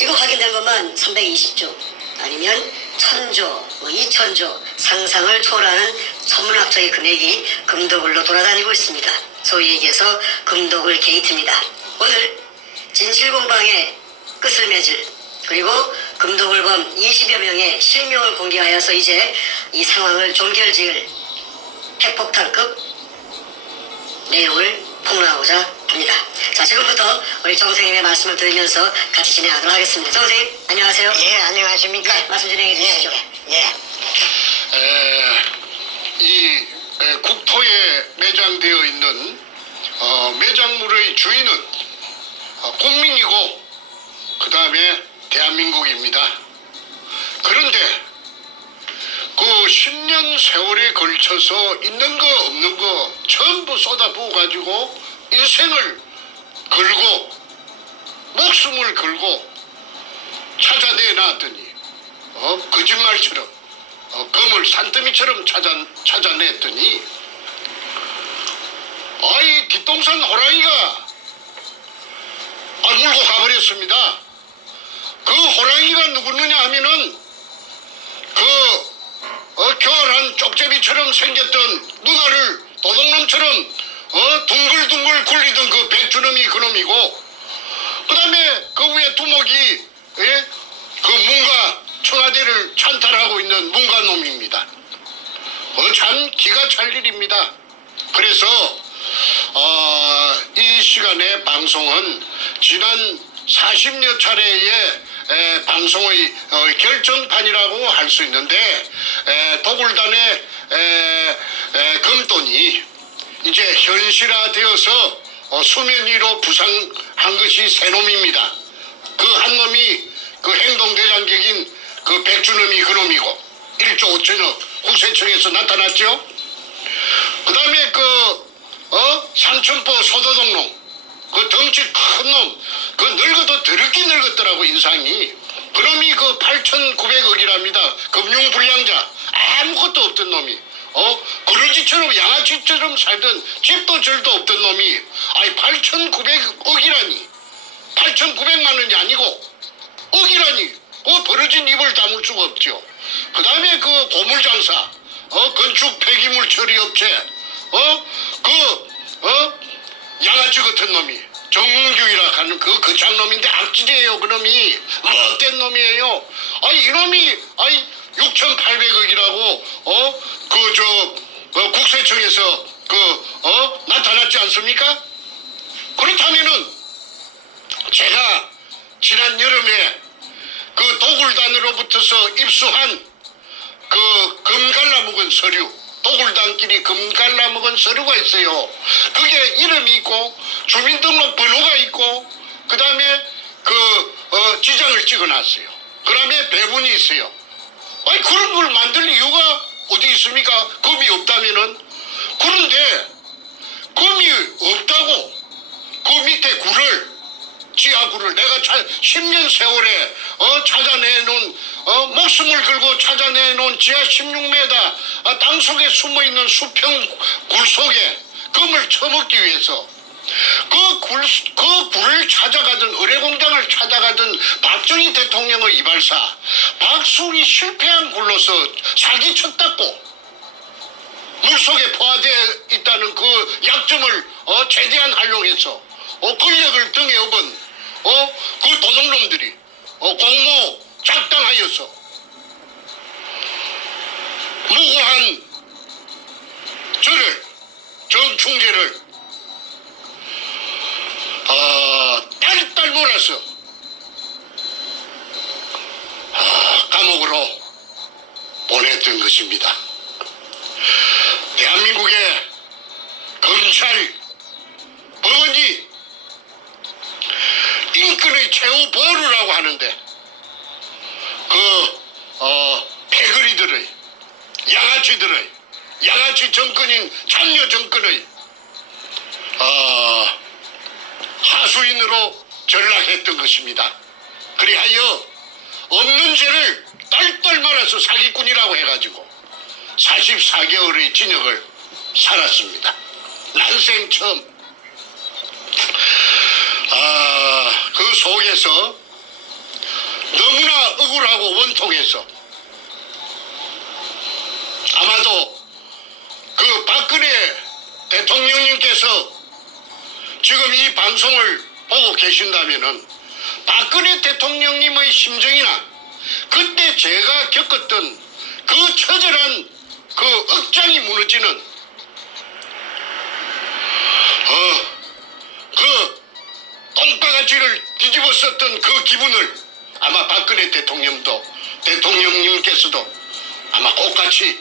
지금 확인된 것만 320조 아니면 1000조, 2000조 상상을 초월하는 천문학적인 금액이 금도굴로 돌아다니고 있습니다. 소위 얘기해서 금도굴 게이트입니다. 오늘 진실공방의 끝을 맺을 그리고 금도굴범 20여 명의 실명을 공개하여서 이제 이 상황을 종결지을 핵폭탄급 내용을 폭로하고자 합니다. 자, 지금부터 우리 정 선생님의 말씀을 들으면서 같이 진행하도록 하겠습니다. 정 선생님, 안녕하세요. 예, 안녕하십니까. 네, 말씀 진행해 주시죠. 이 국토에 매장되어 있는 매장물의 주인은 국민이고 그 다음에 대한민국입니다. 그런데 그 10년 세월에 걸쳐서 있는 거 없는 거 전부 쏟아부어 가지고 인생을 걸고 목숨을 걸고 찾아내놨더니 거짓말처럼 검을 산더미처럼 찾아냈더니 아이 뒷동산 호랑이가 물고 가버렸습니다. 그 호랑이가 누구느냐 하면은 교활한 쪽제비처럼 생겼던 누나를 도둑놈처럼 둥글둥글 굴리던 그 백주놈이 그놈이고, 그 다음에 그 위에 두목이 그 문가 청와대를 찬탈하고 있는 문가놈입니다. 참 기가 찰 일입니다. 그래서 이 시간의 방송은 지난 40여 차례의 방송의 결정판이라고 할 수 있는데, 도굴단의 금돈이 이제 현실화되어서 수면 위로 부상한 것이 세 놈입니다. 그 한 놈이 그 행동대장격인 그 백주놈이 그놈이고 1조 5천억 국세청에서 나타났죠. 그 다음에 삼천포 소도동놈, 그 덩치 큰 놈, 그 늙어도 더럽게 늙었더라고 인상이. 그놈이 그 8,900억이랍니다. 금융불량자, 아무것도 없던 놈이. 그러지처럼 양아치처럼 살던 집도 절도 없던 놈이 8,900억이라니, 8,900만 원이 아니고 억이라니, 벌어진 입을 다물 수가 없죠. 그 다음에 그 고물장사, 건축 폐기물 처리업체, 양아치 같은 놈이 정문규이라 하는 그 거창놈인데 악질이에요. 그놈이 못된 놈이에요. 이놈이 6,800억이라고 국세청에서 나타났지 않습니까? 그렇다면은 제가 지난 여름에 그 도굴단으로부터서 입수한 그 금 갈라먹은 서류, 도굴단끼리 금 갈라먹은 서류가 있어요. 그게 이름이 있고 주민등록 번호가 있고 그 다음에 지장을 찍어놨어요. 그 다음에 배분이 있어요. 그런 걸 만들 이유가 어디 있습니까? 금이 없다면은. 그런데 금이 없다고 그 밑에 지하구를 내가 10년 세월에 찾아내놓은 목숨을 걸고 찾아내놓은 지하 16m 땅속에 숨어있는 수평 굴 속에 금을 처먹기 위해서 그 굴을 찾아가던 의뢰공장을 찾아가던 박정희 대통령의 이발사 박수이 실패한 굴로서 사기쳤다고, 물속에 포화되어 있다는 그 약점을 최대한 활용해서 권력을 등에 업은 그 도둑놈들이 공모 작당하여서 무고한 정충재를 딸딸 몰아서 감옥으로 보냈던 것입니다. 대한민국의 검찰, 법원이 인권의 최후 보루라고 하는데 패거리들의 양아치 정권인 참여 정권의 하수인으로 전락했던 것입니다. 그리하여 없는 죄를 딸딸 말아서 사기꾼이라고 해가지고 44개월의 징역을 살았습니다. 난생 처음. 그 속에서 억울하고 원통해서 아마도 그 박근혜 대통령님께서 지금 이 방송을 보고 계신다면은 박근혜 대통령님의 심정이나 그때 제가 겪었던 그 처절한 그 억장이 무너지는 그 똥바가지를 뒤집어 썼던 그 기분을 아마 박근혜 대통령님께서도 아마 똑같이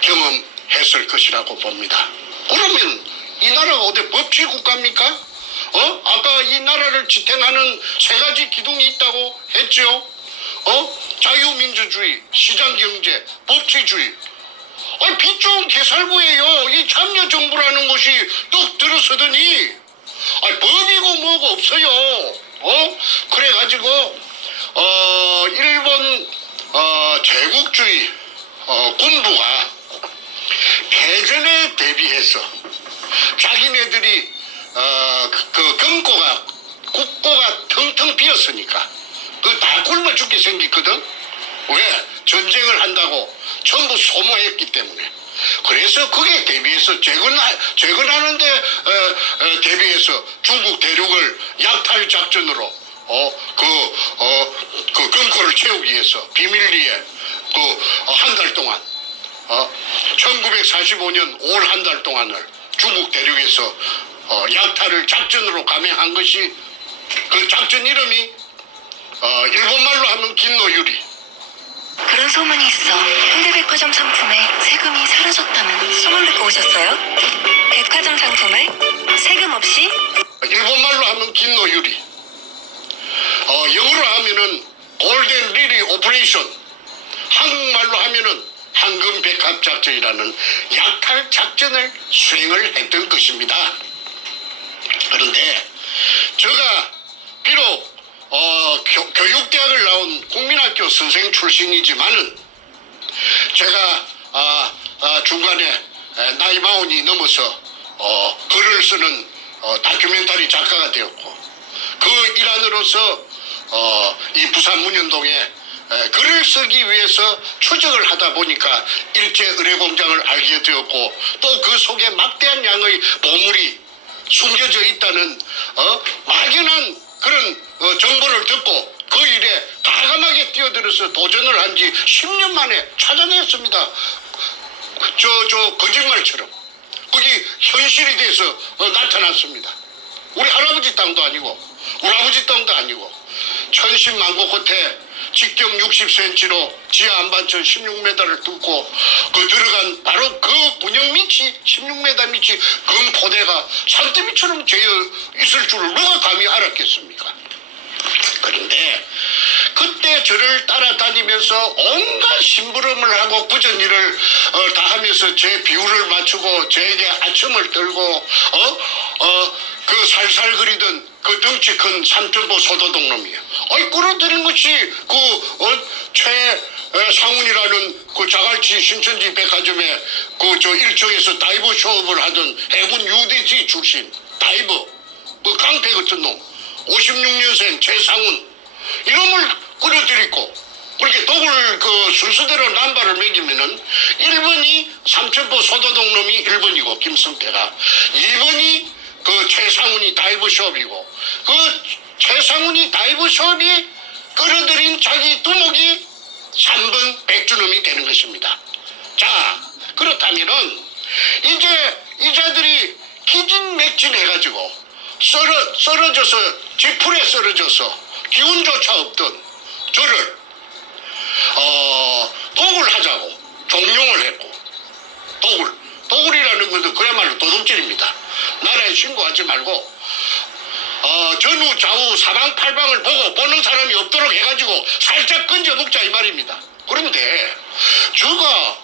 경험했을 것이라고 봅니다. 그러면 이 나라가 어디 법치 국가입니까? 아까 이 나라를 지탱하는 세 가지 기둥이 있다고 했죠. 자유민주주의, 시장경제, 법치주의. 빛 좋은 개살구예요. 이 참여정부라는 것이 뚝 들어서더니 법이고 뭐고 없어요. 그래가지고 일본 제국주의 군부가 패전에 대비해서 자기네들이 그 국고가 텅텅 비었으니까 그 다 굶어 죽게 생겼거든. 왜? 전쟁을 한다고 전부 소모했기 때문에. 그래서 거기에 대비해서 재건하는데 대비해서 중국 대륙을 약탈 작전으로 그 금고를 채우기 위해서 비밀리에 한 달 동안 1945년 5월 한 달 동안을 중국 대륙에서 약탈을 작전으로 감행한 것이 그 작전 이름이 일본말로 하면 긴노유리. 그런 소문이 있어. 현대백화점 상품에 세금이 사라졌다는 소문 듣고 오셨어요? 백화점 상품에 세금 없이? 일본말로 하면 긴노유리. 영어로 하면은 골든 리리 오퍼레이션. 한국말로 하면은 황금백합 작전이라는 약탈 작전을 수행을 했던 것입니다. 그런데 제가 비록 교육대학을 나온 국민학교 선생 출신이지만은 제가 중간에 나이 40이 넘어서 글을 쓰는 다큐멘터리 작가가 되었고 그 일환으로서 이 부산 문현동에 글을 쓰기 위해서 추적을 하다 보니까 일제 의뢰공장을 알게 되었고 또 그 속에 막대한 양의 보물이 숨겨져 있다는 막연한 그런 정보를 듣고 그 일에 과감하게 뛰어들어서 도전을 한 지 10년 만에 찾아냈습니다. 저 거짓말처럼 그게 현실이 돼서 나타났습니다. 우리 할아버지 땅도 아니고 우리 아버지 땅도 아니고 천신만고 끝에 직경 60cm로 지하 안반천 16m를 뚫고 그 들어간 바로 그 문형 밑이 16m 밑이 금포대가 산더미처럼 재어 있을 줄을 누가 감히 알았겠습니까? 그런데 그때 저를 따라다니면서 온갖 심부름을 하고 굳은 일을 다 하면서 제 비율을 맞추고 저에게 아첨을 떨고 그 살살거리던 그 덩치 큰 삼천포 소도동 놈이에요. 끌어들인 것이 최상훈이라는 그 자갈치 신천지 백화점에 저 일정에서 다이버 쇼업을 하던 해군 UDT 출신 다이버 그 깡패 같은 놈 56년생 최상훈 이놈을 끌어들이고 그렇게 독을 그 순서대로 남발을 매기면은 1번이 삼천포 소도동 놈이 1번이고 김성태가 2번이 그 최상훈이 다이브숍이고 그 최상훈이 다이브숍이 끌어들인 자기 두목이 3번 백주놈이 되는 것입니다. 자 그렇다면은 이제 이 자들이 기진맥진해가지고 쓰러져서 지풀에 쓰러져서 기운조차 없던 저를 독을 하자고 종용을 했고 독을이라는 것은 그야말로 도둑질입니다. 나라에 신고하지 말고 전후 좌우 사방팔방을 보고 보는 사람이 없도록 해가지고 살짝 건져 먹자 이 말입니다. 그런데 제가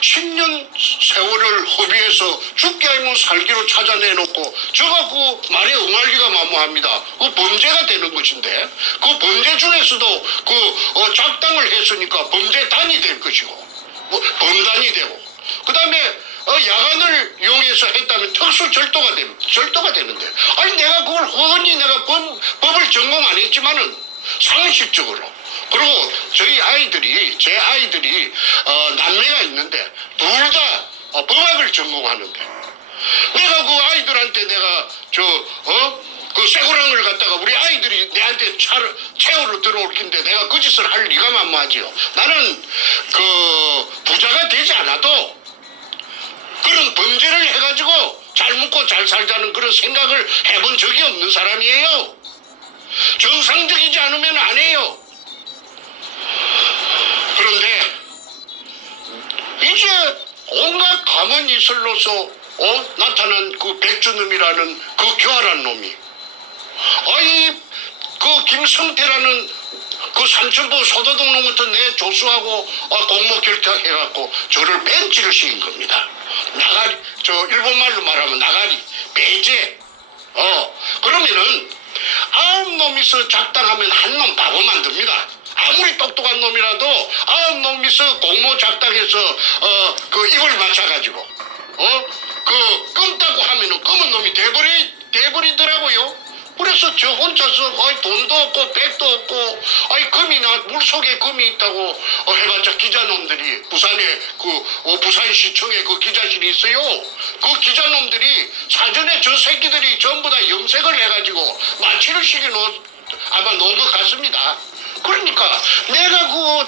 10년 세월을 허비해서 죽게 아니면 살기로 찾아내놓고 제가 그 말에 응할 리가 만무합니다. 그 범죄가 되는 것인데 그 범죄 중에서도 작당을 했으니까 범죄단이 될 것이고 범단이 되고 그 다음에 야간을 이용해서 했다면 특수절도가 되는데 아니 내가 그걸 훤히 내가 법을 전공 안 했지만은 상식적으로. 그리고 제 아이들이 남매가 있는데 둘 다 법학을 전공하는데 내가 그 아이들한테 내가 그 쇠고랑을 갖다가 우리 아이들이 내한테 채우러 들어올 긴데 내가 그 짓을 할 리가 만무하지요. 나는 그 부자가 되지 않아도 그런 범죄를 해가지고 잘 먹고 잘 살자는 그런 생각을 해본 적이 없는 사람이에요. 정상적이지 않으면 안 해요. 그런데 이제 온갖 가문 이슬로서 나타난 그 백주놈이라는 그 교활한 놈이 그 김성태라는 그 산천보 소도동 놈부터 내 조수하고 공모 결탁해갖고 저를 벤치를 시킨 겁니다. 나가리, 일본말로 말하면 나가리, 배제. 그러면은 9놈이서 작당하면 한 놈 바보 만듭니다. 아무리 똑똑한 놈이라도 9놈이서 공모 작당해서 그 입을 맞춰가지고 그 끔다고 하면은 검은 놈이 돼버리더라고요. 그래서 저 혼자서 돈도 없고 백도 없고 금이나 물속에 금이 있다고 해봤자 기자놈들이 부산에 부산시청에 그 기자실이 있어요. 그 기자놈들이 사전에 저 새끼들이 전부 다 염색을 해가지고 마취를 아마 놓은 것 같습니다. 그러니까 내가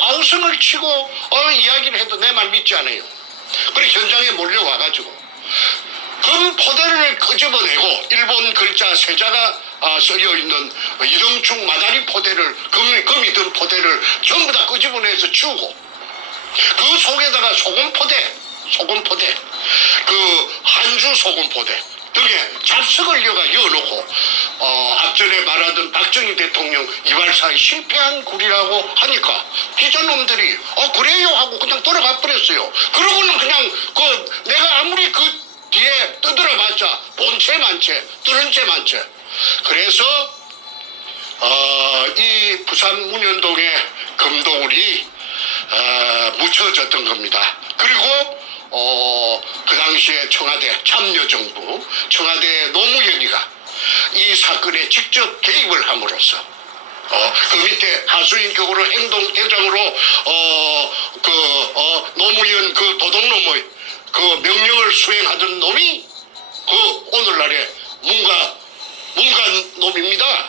아우성을 치고 이야기를 해도 내 말 믿지 않아요. 그래 현장에 몰려와가지고 금 포대를 끄집어내고 일본 글자 세자가 쓰여있는 이등축 마다리 포대를 금이 든 포대를 전부 다 끄집어내서 치우고 그 속에다가 소금 포대 그 한주 소금 포대 등에 잡석을 이어놓고 앞전에 말하던 박정희 대통령 이발사에 실패한 굴이라고 하니까 기자놈들이 그래요 하고 그냥 돌아가 버렸어요. 그러고는 그냥 내가 아무리 그 뒤에 떠들어봤자 본체 만체 뚫은 채 만체. 그래서 이 부산 문현동의 금도굴이 묻혀졌던 겁니다. 그리고 그 당시에 청와대 참여정부 청와대 노무현이가 이 사건에 직접 개입을 함으로써 그 밑에 하수인격으로 행동대장으로 노무현 그 도둑놈의 그 명령을 수행하던 놈이 그 오늘날의 문관 놈입니다.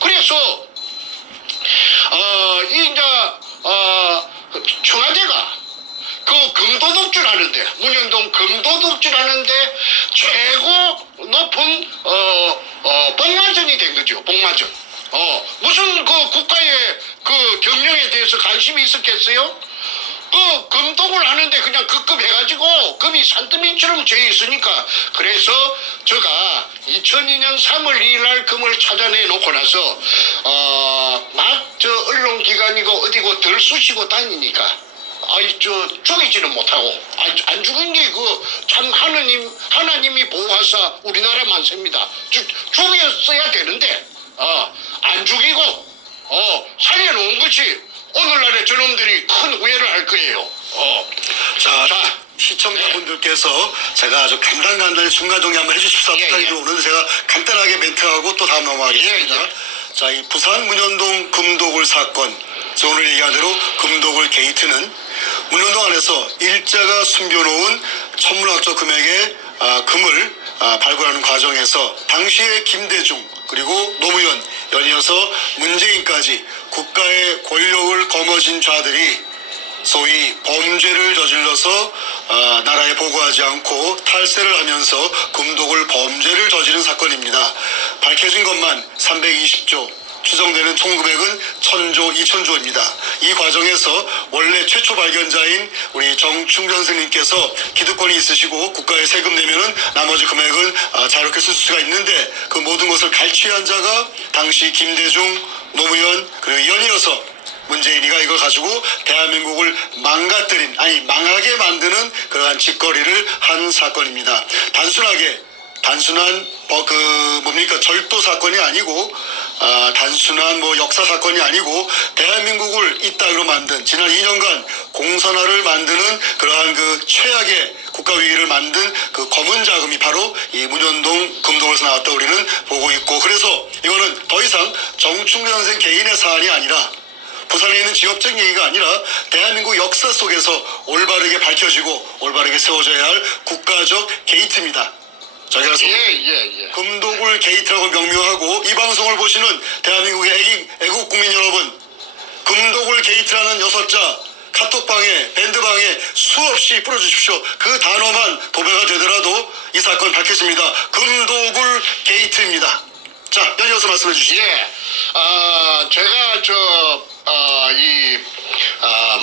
그래서 청와대가 그 금도둑질 하는데 문현동 금도둑질 하는데 최고 높은 복마전이 된 거죠. 복마전. 무슨 그 국가의 그 경영에 대해서 관심이 있었겠어요? 그 금독을 하는데 그냥 급급해가지고 금이 산더미처럼 재 있으니까 그래서 제가 2002년 3월 2일 날 금을 찾아내 놓고 나서 언론기관이고 어디고 덜 쑤시고 다니니까 죽이지는 못하고 안 죽은 게 참 하나님이 보호하사 우리나라 만세입니다. 죽였어야 되는데 안 죽이고 살려놓은 것이 오늘날의 저놈들이 큰 후회를 할 거예요. 자, 시청자분들께서 제가 아주 간단히 순간정리 한번 해주십사 부탁이 들어오는데 제가 간단하게 멘트하고 또 다음 넘어가겠습니다. 자, 이 부산 문현동 금도굴 사건, 오늘 얘기한 대로 금도굴 게이트는 문현동 안에서 일자가 숨겨놓은 천문학적 금액의 금을 발굴하는 과정에서 당시의 김대중 그리고 노무현 연이어서 문재인까지 국가의 권력을 거머쥔 자들이 소위 범죄를 저질러서 나라에 보고하지 않고 탈세를 하면서 금독을 범죄를 저지른 사건입니다. 밝혀진 것만 320조, 추정되는 총 금액은 1000조, 2000조입니다. 이 과정에서 원래 최초 발견자인 우리 정충전 선생님께서 기득권이 있으시고 국가에 세금 내면은 나머지 금액은 자유롭게 쓸 수가 있는데 그 모든 것을 갈취한 자가 당시 김대중, 노무현 그리고 연이어서 문재인이가 이걸 가지고 대한민국을 망하게 만드는 그러한 짓거리를 한 사건입니다. 단순한 뭡니까 절도 사건이 아니고 단순한 뭐 역사 사건이 아니고 대한민국을 이 땅으로 만든 지난 2년간 공선화를 만드는 그러한 그 최악의 국가 위기를 만든 그 검은 자금이 바로 이 문현동 금동에서 나왔다 우리는 보고 있고, 그래서 이거는 더 이상 정충래 선생 개인의 사안이 아니라 부산에 있는 지역적 얘기가 아니라 대한민국 역사 속에서 올바르게 밝혀지고 올바르게 세워져야 할 국가적 게이트입니다. 자, 그래서 금도굴 게이트라고 명명하고 이 방송을 보시는 대한민국의 애국 국민 여러분, 금도굴 게이트라는 6자 카톡방에 밴드방에 수없이 뿌려주십시오. 그 단어만 도배가 되더라도 이 사건 밝혀집니다. 금도굴 게이트입니다. 자, 연이어서 말씀해 주시죠. 제가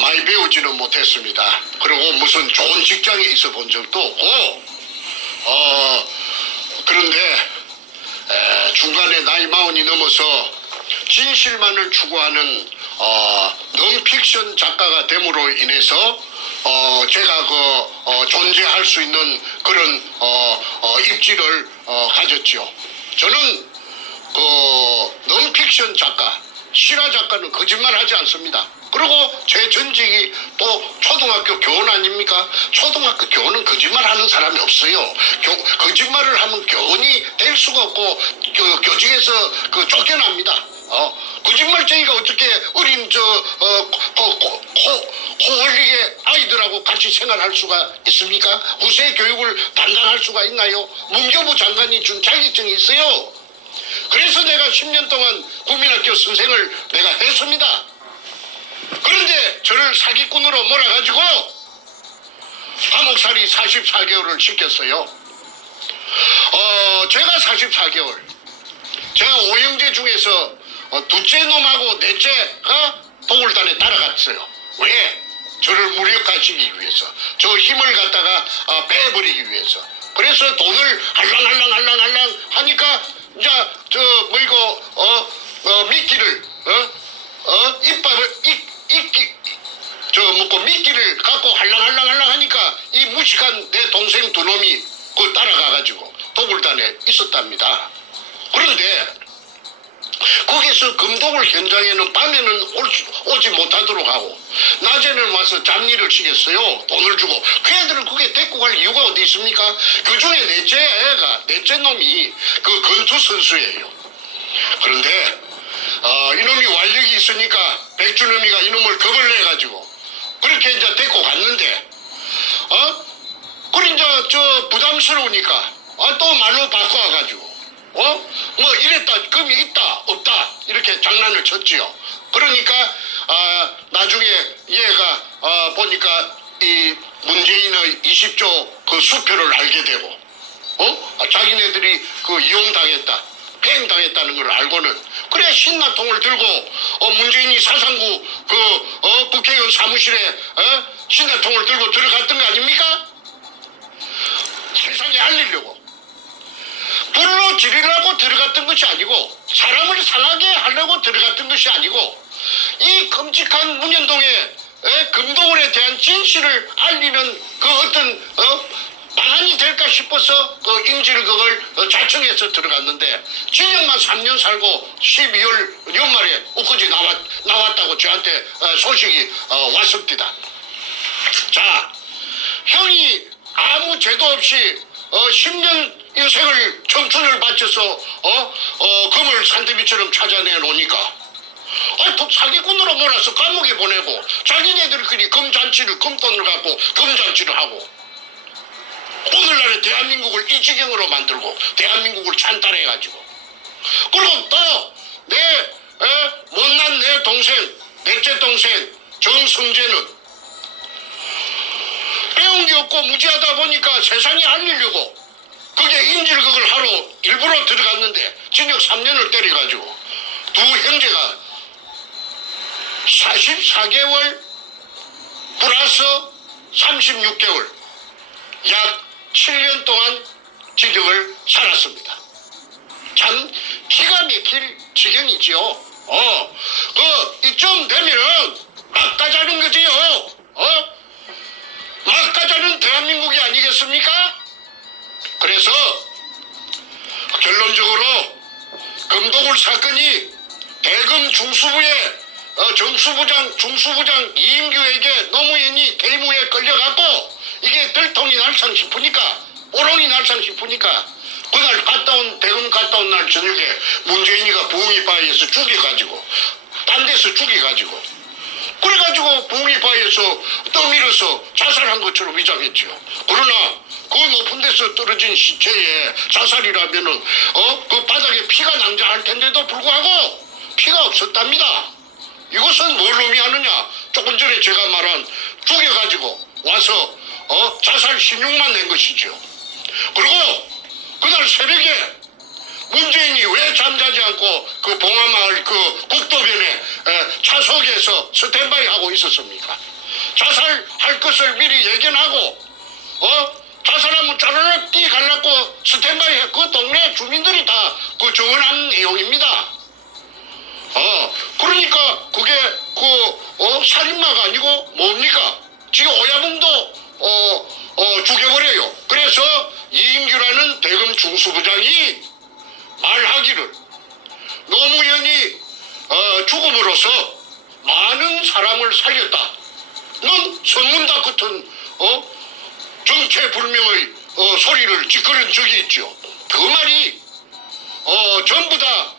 많이 배우지는 못했습니다. 그리고 무슨 좋은 직장에 있어 본 적도 없고, 그런데 중간에 나이 40이 넘어서 진실만을 추구하는 넌픽션 작가가 됨으로 인해서 제가 존재할 수 있는 그런 입지를 가졌죠. 저는 넌픽션 작가, 실화 작가는 거짓말하지 않습니다. 그리고 제 전직이 또 초등학교 교원 아닙니까? 초등학교 교원은 거짓말하는 사람이 없어요. 거짓말을 하면 교원이 될 수가 없고 교직에서 쫓겨납니다. 거짓말쟁이가 어떻게 어린 코흘리게 아이들하고 같이 생활할 수가 있습니까? 후세 교육을 담당할 수가 있나요? 문교부 장관이 준 자격증이 있어요. 그래서 내가 10년 동안 국민학교 선생을 내가 했습니다. 그런데 저를 사기꾼으로 몰아가지고 감옥살이 44개월을 시켰어요. 제가 44개월. 제가 오형제 중에서 둘째 놈하고 넷째가 도굴단에 따라갔어요. 왜? 저를 무력화시키기 위해서. 저 힘을 갖다가 빼버리기 위해서. 그래서 돈을 할랑할랑 하니까 이제 미끼를 미끼를 갖고 할랑할랑 하니까 이 무식한 내 동생 두 놈이 따라가가지고 도굴단에 있었답니다. 그런데 거기서 금도굴 현장에는 밤에는 오지 못하도록 하고 낮에는 와서 잡일을 시켰어요. 돈을 주고. 그 애들을 그게 데리고 갈 이유가 어디 있습니까? 그 중에 넷째 놈이 그 건투 선수예요. 그런데 이놈이 완력이 있으니까 백준엄이가 이놈을 겁을 내가지고 그렇게 이제 데리고 갔는데 그래 이제 부담스러우니까 또 말로 바꿔가지고 뭐 이랬다, 금이 있다 없다 이렇게 장난을 쳤지요. 그러니까 나중에 얘가 보니까 이 문재인의 20조 그 수표를 알게 되고 자기네들이 이용당했다, 팽당했다는 걸 알고는 그래 신나통을 들고 문재인이 사상구 국회의원 사무실에 신나통을 들고 들어갔던 거 아닙니까? 세상에 알리려고. 불로 지르려고 들어갔던 것이 아니고 사람을 상하게 하려고 들어갔던 것이 아니고 이 끔찍한 문현동의 금도굴에 대한 진실을 알리는 그 어떤 방안이 될까 싶어서 인질을 그걸 자청해서 들어갔는데 징역만 3년 살고 12월 연말에 엊그제 나왔다고 저한테 소식이 왔습니다. 자, 형이 아무 죄도 없이 10년 인생을 청춘을 바쳐서 금을 산더미처럼 찾아내 놓으니까 또 사기꾼으로 몰아서 감옥에 보내고 자기네들끼리 금돈을 갖고 금잔치를 하고 오늘날의 대한민국을 이 지경으로 만들고 대한민국을 찬탈해가지고 그리고 또 못난 내 동생 넷째 동생 정성재는 배운 게 없고 무지하다 보니까 세상에 알리려고 그게 인질극을 하러 일부러 들어갔는데 징역 3년을 때려가지고 두 형제가 44개월 플러스 36개월 약 7년 동안 징역을 살았습니다. 참 기가 막힐 지경이지요. 이쯤 되면은 막 가자는 거지요. 막 가자는 대한민국이 아니겠습니까? 그래서 기본적으로 금도굴 사건이 대검 중수부의 중수부장 이인규에게 노무현이 대무에 끌려갔고 이게 들통이 날상 싶으니까 오롱이 날상 싶으니까 그날 대검 갔다 온 날 저녁에 문재인이가 부흥이바위에서 죽여가지고 딴 데서 죽여가지고 그래가지고 부흥이바위에서 떠밀어서 자살한 것처럼 위장했지요. 그러나 그 높은 데서 떨어진 시체에 자살이라면은 그 바닥에 피가 낭자할 텐데도 불구하고 피가 없었답니다. 이것은 뭘 의미하느냐? 조금 전에 제가 말한 죽여가지고 와서 자살 신용만 낸 것이죠. 그리고 그날 새벽에 문재인이 왜 잠자지 않고 그 봉화마을 그 국도변에 차석에서 스탠바이 하고 있었습니까? 자살할 것을 미리 예견하고 자살하면 짜르륵 뛰 갈라고 스탠바이 해. 그 동네 주민들이 다 그 정언한 내용입니다. 그러니까 그게 살인마가 아니고 뭡니까? 지금 오야붕도 죽여버려요. 그래서 이인규라는 대검 중수부장이 말하기를 노무현이 죽음으로써 많은 사람을 살렸다. 넌 선문답 같은 정체불명의 소리를 찌끄른 적이 있죠. 그 말이 전부 다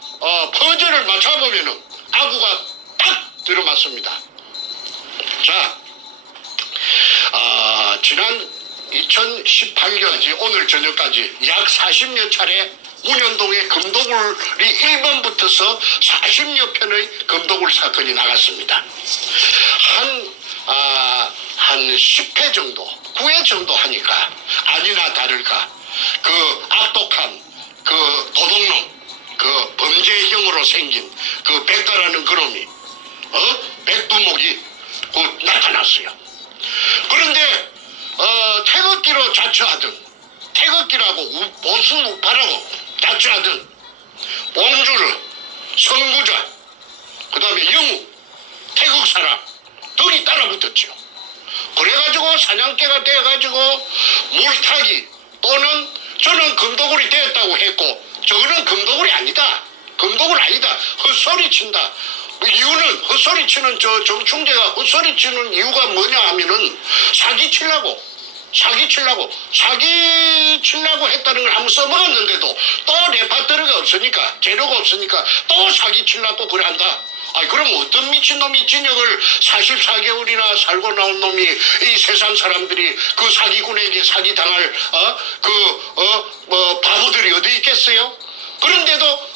퍼즐을 맞춰보면은 아구가 딱 들어맞습니다. 자, 지난 2018년 오늘 저녁까지 약 40여 차례 문현동의 금도굴이 1번부터서 40여 편의 금도굴 사건이 나갔습니다. 한 10회 정도, 9회 정도 하니까 아니나 다를까 그 악독한 그 도둑놈, 그 범죄형으로 생긴 그 백가라는 그놈이 백두목이 나타났어요. 그런데 태극기로 자처하던 태극기라고 보수 우파라고 자처하던 봉주르, 선구자, 그 다음에 영우, 태극 사람 등이 따라붙었죠. 그래가지고 사냥개가 되어가지고 물타기 또는 저는 금도굴이 되었다고 했고 저거는 금도굴이 아니다. 금도굴 아니다. 헛소리 친다. 이유는 헛소리 치는 정충재가 헛소리 치는 이유가 뭐냐 하면은 사기 치려고 했다는 걸 한번 써먹었는데도 또 레파토리가 없으니까 재료가 없으니까 또 사기 치려고 그래 한다. 그럼 어떤 미친놈이 진역을 44개월이나 살고 나온 놈이 이 세상 사람들이 그 사기꾼에게 사기당할 바보들이 어디 있겠어요? 그런데도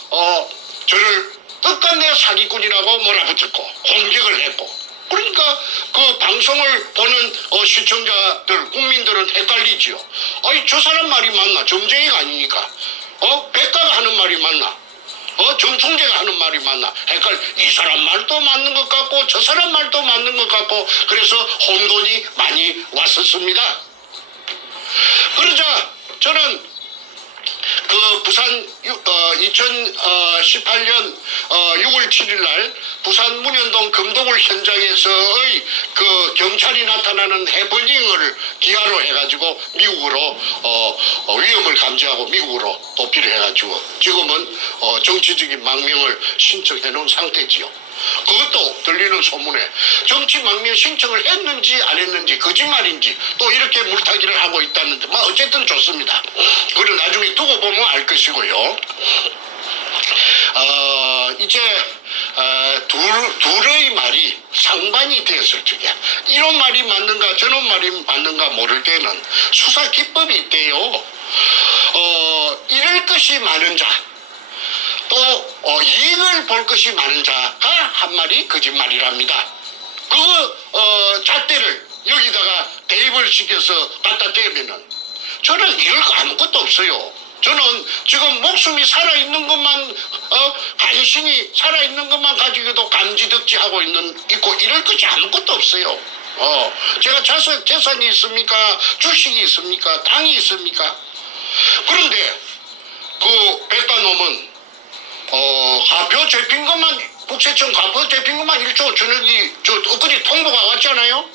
저를 끝끝내 사기꾼이라고 몰아붙였고 공격을 했고 그러니까 그 방송을 보는 시청자들 국민들은 헷갈리지요. 저 사람 말이 맞나? 점쟁이가 아니니까 백가가 하는 말이 맞나? 정충재가 하는 말이 맞나? 이 사람 말도 맞는 것 같고 저 사람 말도 맞는 것 같고 그래서 혼돈이 많이 왔었습니다. 그러자 저는 그 부산 2018년 6월 7일 날 부산 문현동 금도굴 현장에서의 그 경찰이 나타나는 해버닝을 기하로 해가지고 미국으로 위험을 감지하고 미국으로 도피를 해가지고 지금은 정치적인 망명을 신청해 놓은 상태지요. 그것도 들리는 소문에 정치 망명 신청을 했는지 안 했는지 거짓말인지 또 이렇게 물타기를 하고 있다는데 어쨌든 좋습니다. 그리고 나중에 두고 보면 알 것이고요. 이제 둘의 말이 상반이 되었을 적에 이런 말이 맞는가 저런 말이 맞는가 모를 때는 수사 기법이 있대요. 잃을 것이 많은 자 또 이익을 볼 것이 많은 자가 한 말이 거짓말이랍니다. 그 잣대를 여기다가 대입을 시켜서 갖다 대면은 저는 잃을 거 아무것도 없어요. 저는 지금 목숨이 살아있는 것만 간신히 살아있는 것만 가지고도 감지덕지하고 있고 잃을 것이 아무것도 없어요. 제가 재산이 있습니까? 주식이 있습니까? 당이 있습니까? 그런데 그 백가놈은 가표 잡힌 것만 국세청 가표 잡힌 것만 1조 전액이 엊그제 통보가 왔잖아요.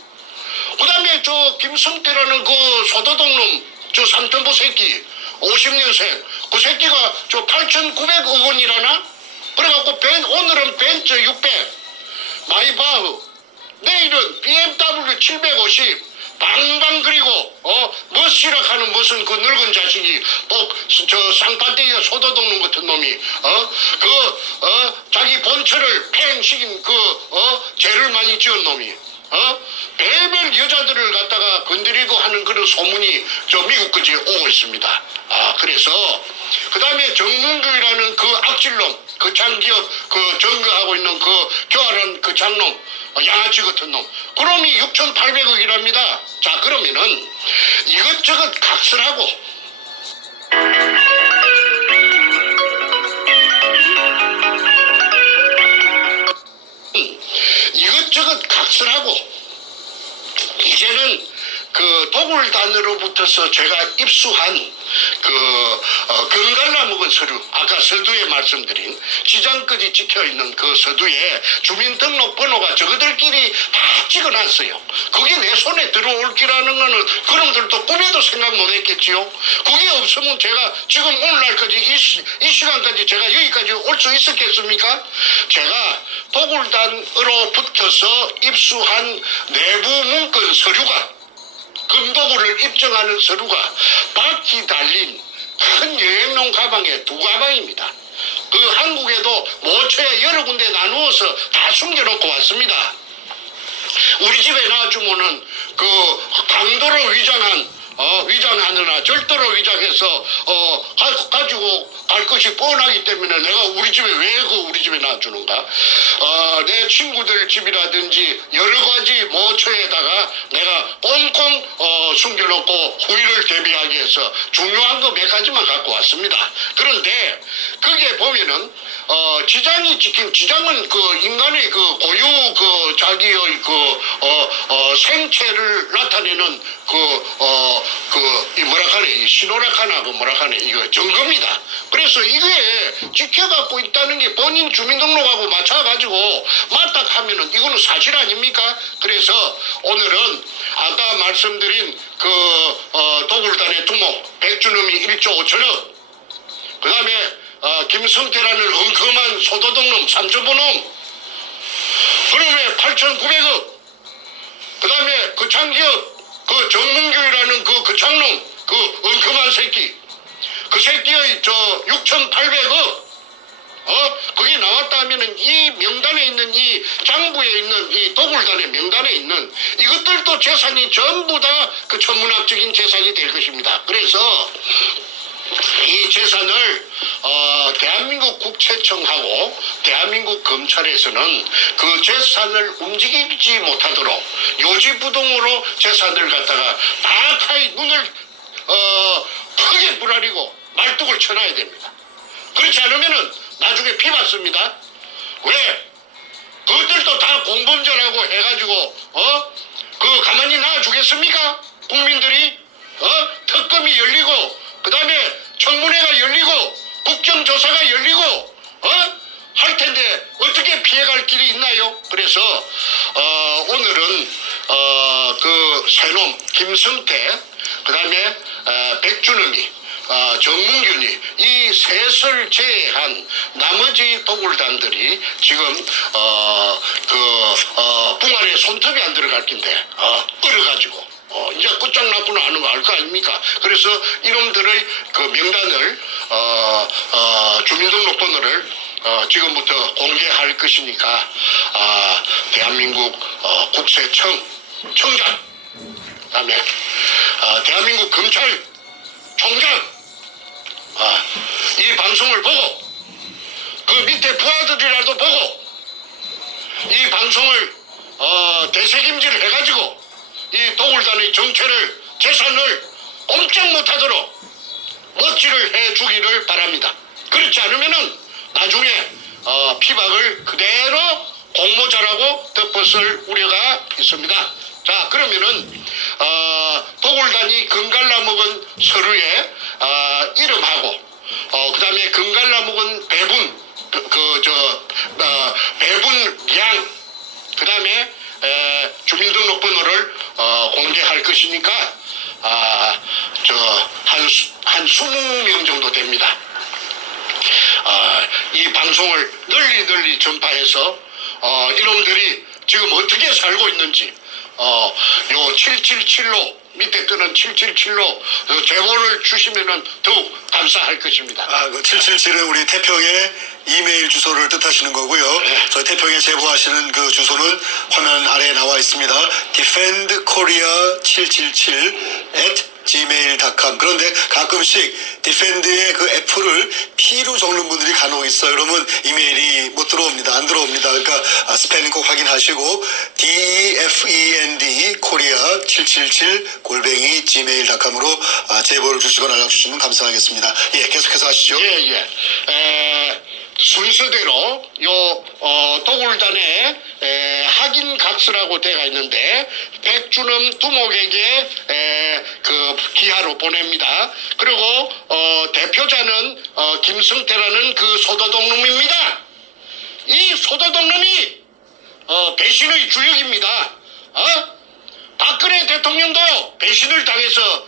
그 다음에 김성태라는 그 소도둑놈 삼천포 새끼 50년생 그 새끼가 저 8,900억 원이라나? 그래갖고 오늘은 벤츠 600, 마이바흐, 내일은 BMW 750, 방방 그리고 멋이라하는 무슨 그 늙은 자식이 또 저 쌍판대기가 소도둑놈 같은 놈이 자기 본처를 팽시킨 죄를 많이 지은 놈이 별별 여자들을 갖다가 건드리고 하는 그런 소문이 저 미국까지 오고 있습니다. 그래서 그 다음에 정문규라는 그 악질놈, 그 장기업 그 점거하고 있는 그 교활한 그 장놈, 양아치 같은 놈, 그놈이 6,800억이랍니다. 자, 그러면은 이것저것 각설하고 이것저것 각설하고 이제는 그 도굴단으로부터서 제가 입수한 금갈라 먹은 서류, 아까 서두에 말씀드린 지장까지 찍혀있는 그 서두에 주민등록번호가 저거들끼리 다 찍어놨어요. 그게 내 손에 들어올 기라는 거는 그놈들도 꿈에도 생각 못했겠지요. 그게 없으면 제가 지금 오늘날까지 이 시간까지 제가 여기까지 올 수 있었겠습니까? 제가 도굴단으로부터서 입수한 내부 문건 서류가, 금도구를 입증하는 서류가 바퀴 달린 큰 여행용 가방에 2가방입니다. 그 한국에도 모처에 여러 군데 나누어서 다 숨겨놓고 왔습니다. 우리 집에 놔주면은 그 강도로 위장하느라 절도로 위장해서 가지고 갈 것이 뻔하기 때문에 내가 우리 집에 왜 우리 집에 놔주는가? 내 친구들 집이라든지 여러 가지 모처에다가 내가 꽁꽁 숨겨놓고 후일을 대비하기 위해서 중요한 거 몇 가지만 갖고 왔습니다. 그런데 그게 보면은 지장이 찍힌, 지장은 그 인간의 그 고유 그 자기의 생체를 나타내는 이 신호락하나 이거 증거입니다. 그래서 이게 찍혀갖고 있다는 게 본인 주민등록하고 맞춰가지고 맞다 하면은 이거는 사실 아닙니까? 그래서 오늘은 아까 말씀드린 도굴단의 두목 백준음이 1조 5천억, 그 다음에 김성태라는 엉큼한 소도둑놈, 삼천포놈, 그놈의 8,900억, 그 다음에 그 장기업, 그 정문규라는 그 장놈, 그 엉큼한 새끼, 그 새끼의 6,800억, 그게 나왔다 하면은 이 명단에 있는 이 장부에 있는 이 도굴단의 명단에 있는 이것들도 재산이 전부 다 그 천문학적인 재산이 될 것입니다. 그래서 이 재산을 대한민국 국세청하고 대한민국 검찰에서는 그 재산을 움직이지 못하도록 요지부동으로 재산을 갖다가 다카이 눈을 크게 부라리고 말뚝을 쳐놔야 됩니다. 그렇지 않으면은 나중에 피 받습니다. 왜? 그것들도 다 공범죄라고 해가지고 가만히 놔주겠습니까? 국민들이 특검이 열리고 그 다음에 청문회가 열리고 국정조사가 열리고 할 텐데 어떻게 피해갈 길이 있나요? 그래서 오늘은 그 새놈 김성태, 그 다음에 백준음이, 정문균이 이 셋을 제외한 나머지 도굴단들이 지금 붕안에 손톱이 안 들어갈 낀데 얼어가지고 이제 끝장났구나 하는 거 알 거 아닙니까? 그래서 이놈들의 그 명단을 주민등록번호를 지금부터 공개할 것이니까 대한민국 국세청장, 그다음에 대한민국 검찰총장 이 방송을 보고 그 밑에 부하들이라도 보고 이 방송을 대책임질 해가지고 이 도굴단의 정체를, 재산을 꼼짝 못하도록 멋지를 해주기를 바랍니다. 그렇지 않으면은 나중에 피박을 그대로 공모자라고 덮었을 우려가 있습니다. 자, 그러면은 도굴단이 금갈라 먹은 서류에 이름하고 그 다음에 금갈라 먹은 배분 배분량, 그 다음에 주민등록번호를 공개할 것이니까 한 20명 정도 됩니다. 이 방송을 널리 전파해서 이놈들이 지금 어떻게 살고 있는지 요 777로 밑에 뜨는 777로 제보를 주시면은 더욱 감사할 것입니다. 그 777은 우리 태평의 이메일 주소를 뜻하시는 거고요. 네. 저희 태평에 제보하시는 그 주소는 화면 아래에 나와 있습니다. defendkorea777@gmail.com. 그런데 가끔씩 디펜드의 그 F를 P로 적는 분들이 간혹 있어요. 그러면 이메일이 못 들어옵니다. 안 들어옵니다. 그러니까 스펠링 꼭 확인하시고 defend korea777@gmail.com으로 제보를 주시거나 연락 주시면 감사하겠습니다. 예, 계속해서 하시죠. 예. 순서대로 도굴단에 학인각서라고 되어 있는데 백주놈 두목에게 그 기하로 보냅니다. 그리고 대표자는 김승태라는 그 소도독놈입니다. 이 소도독놈이 배신의 주역입니다. 박근혜 대통령도 배신을 당해서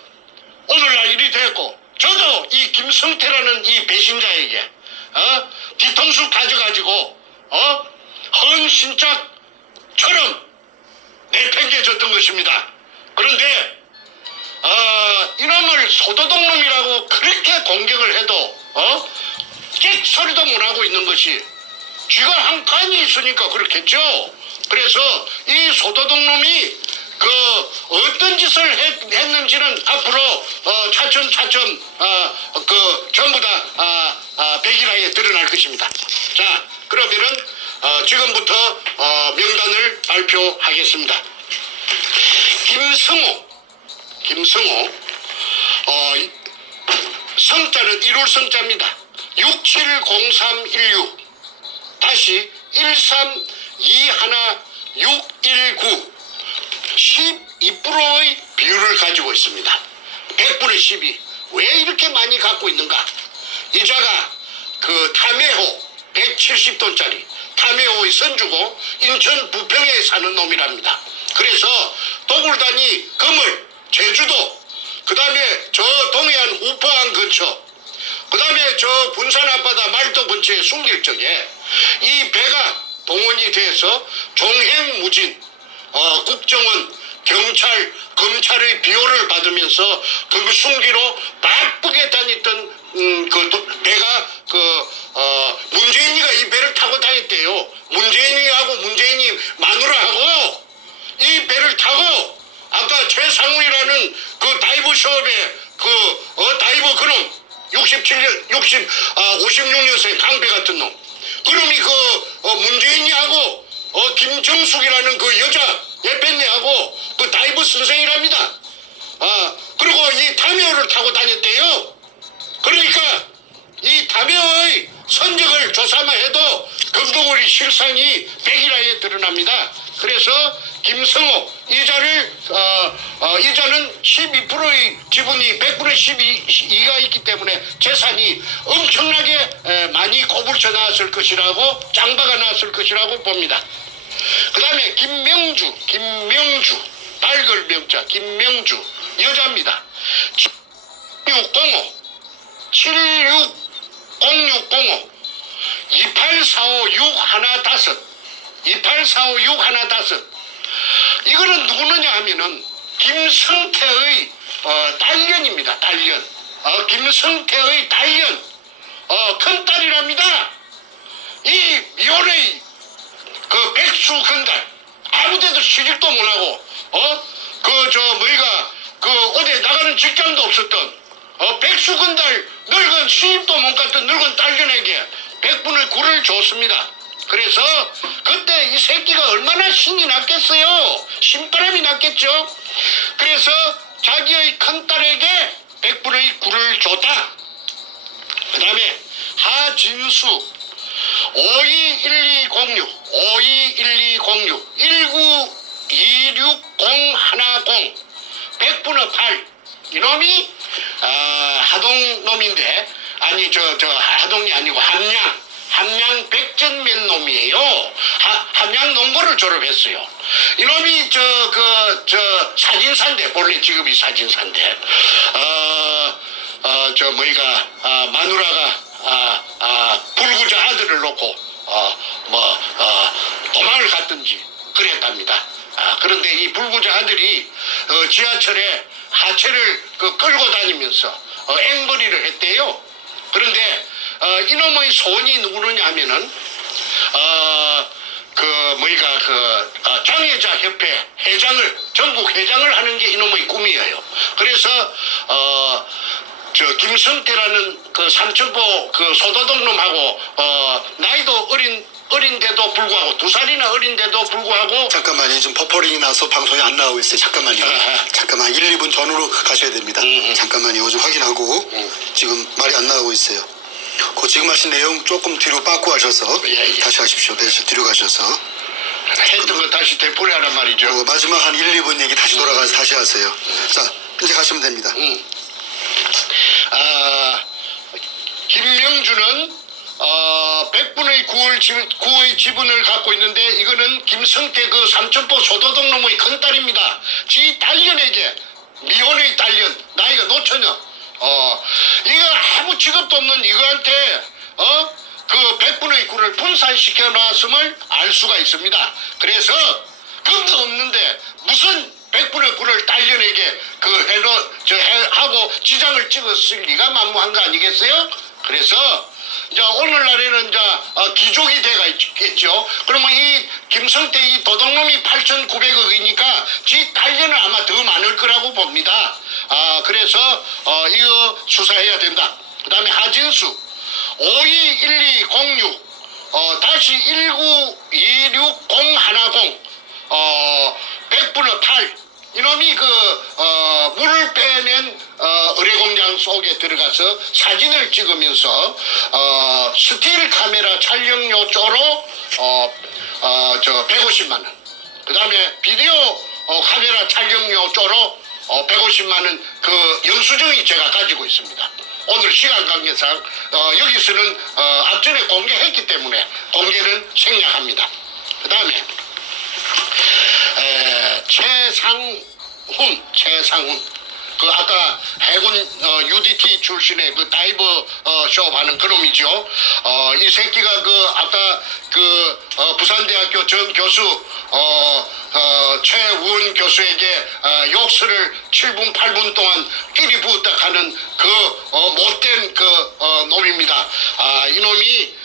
오늘날 일이 됐고 저도 이 김성태라는 이 배신자에게 뒤통수 가져가지고 헌신짝처럼 내팽개졌던 것입니다. 그런데 이놈을 소도독놈이라고 그렇게 공격을 해도 끽 소리도 못하고 있는 것이 쥐가 한 칸이 있으니까 그렇겠죠. 그래서 이 소도독놈이 그 어떤 짓을 했는지는 앞으로 차츰 그 전부 다 백일하에 드러날 것입니다. 자, 그러면은 지금부터 명단을 발표하겠습니다. 김승호 성자는 1월 성자입니다. 670316 다시 1321619 12%의 비율을 가지고 있습니다. 100분의 12. 왜 이렇게 많이 갖고 있는가? 이자가 그 탐해호 170돈짜리 탐해호의 선주고 인천 부평에 사는 놈이랍니다. 그래서 도굴단이 금을 제주도 그 다음에 저 동해안 후포항 근처 그 다음에 저 군산 앞바다 말도 근처에 숨길 적에 이 배가 동원이 돼서 종행무진 국정원, 경찰, 검찰의 비호를 받으면서 그 숨기로 바쁘게 다녔던 그 배가 문재인이가 이 배를 타고 다녔대요. 문재인이하고 문재인이 마누라하고 이 배를 타고 아까 최상훈이라는 그 다이버 숍에 다이버 그놈 56년생 강배 같은 놈 그놈이 문재인이하고 김정숙이라는 그 여자 예편네하고 그 다이버 선생이랍니다. 그리고 이 담요를 타고 다녔대요. 그러니까 이 담요의 선적을 조사만 해도 금도구리 실상이 백일하에 드러납니다. 그래서 김성호 이자는 12%의 지분이 100분의 12가 있기 때문에 재산이 엄청나게 많이 고불쳐 나왔을 것이라고 짱박아 나왔을 것이라고 봅니다. 그 다음에 김명주 달글 명자 김명주 여자입니다. 7605 2845615 이거는 누구느냐 하면은 김성태의 딸년입니다. 딸년. 김성태의 딸년 큰딸이랍니다. 이 미혼의 그 백수 건달 아무데도 시집도 못하고 어디 나가는 직장도 없었던 백수 건달 늙은 시집도 못 갔던 늙은 딸년에게 100분의 9를 줬습니다. 그래서 그때 이 새끼가 얼마나 신이 났겠어요. 신바람이 났겠죠. 그래서 자기의 큰딸에게 100분의 9를 줬다. 그 다음에 하진수 521206 1926010 100분의 8 이놈이 하동 놈인데 아니 저 하동이 아니고 함양 백전면 놈이에요. 함양 농고를 졸업했어요. 이놈이 사진사인데 본래 직업이 사진사인데 마누라가 불구자 아들을 놓고 도망을 갔든지 그랬답니다. 그런데 이 불구자 아들이 지하철에 하체를 끌고 다니면서 앵벌이를 했대요. 그런데 이놈의 소원이 누구느냐 하면은 장애자 협회 회장을 전국 회장을 하는 게 이놈의 꿈이에요. 그래서 김성태라는 그 삼천포 그 소도동 놈하고 나이도 어린데도 불구하고 2살이나 어린데도 불구하고 잠깐만요. 지금 버퍼링이 나서 방송이 안 나오고 있어요. 잠깐만요. 잠깐만 1, 2분 전후로 가셔야 됩니다. 잠깐만요. 좀 확인하고 지금 말이 안 나오고 있어요. 그 지금 하신 내용 조금 뒤로 빠꾸 하셔서 예. 다시 하십시오. 뒤로 가셔서 했던 거 다시 되풀이하란 말이죠. 그 마지막 한 1, 2분 얘기 다시 돌아가서 다시 하세요. 자 이제 가시면 됩니다. 김명주는 100분의 9의 지분을 갖고 있는데 이거는 김성태 그 삼천포 소도동 놈의 큰딸입니다. 지 딸년에게 미혼의 딸년 나이가 노처녀 이거 아무 직업도 없는 이거한테 그 100분의 9를 분산시켜 놨음을 알 수가 있습니다. 그래서 근거 없는데 무슨 100분의 9를 딸년에게 하고 지장을 찍었을 리가 만무한 거 아니겠어요? 그래서 이제 오늘날에는 이제 기족이 돼가 있겠죠. 그러면 이 김성태 이 도둑놈이 8,900억이니까 지 딸년은 아마 더 많을 거라고 봅니다. 그래서 이거 수사해야 된다. 그 다음에 하진수 521206 다시 1926010 100분의 8 이놈이 물을 빼낸 의뢰공장 속에 들어가서 사진을 찍으면서 스틸 카메라 촬영료 쪼로 150만 원. 그 다음에 비디오 카메라 촬영료 쪼로 150만 원 그 영수증이 제가 가지고 있습니다. 오늘 시간 관계상 여기서는 앞전에 공개했기 때문에 공개는 생략합니다. 그 다음에 최상훈 그 아까 해군 UDT 출신의 그 다이버 쇼업 하는 그놈이죠. 이 새끼가 아까 부산대학교 전 교수 최우원 교수에게 욕설을 7분 8분 동안 끼리 부었다 하는 그 못된 놈입니다. 이놈이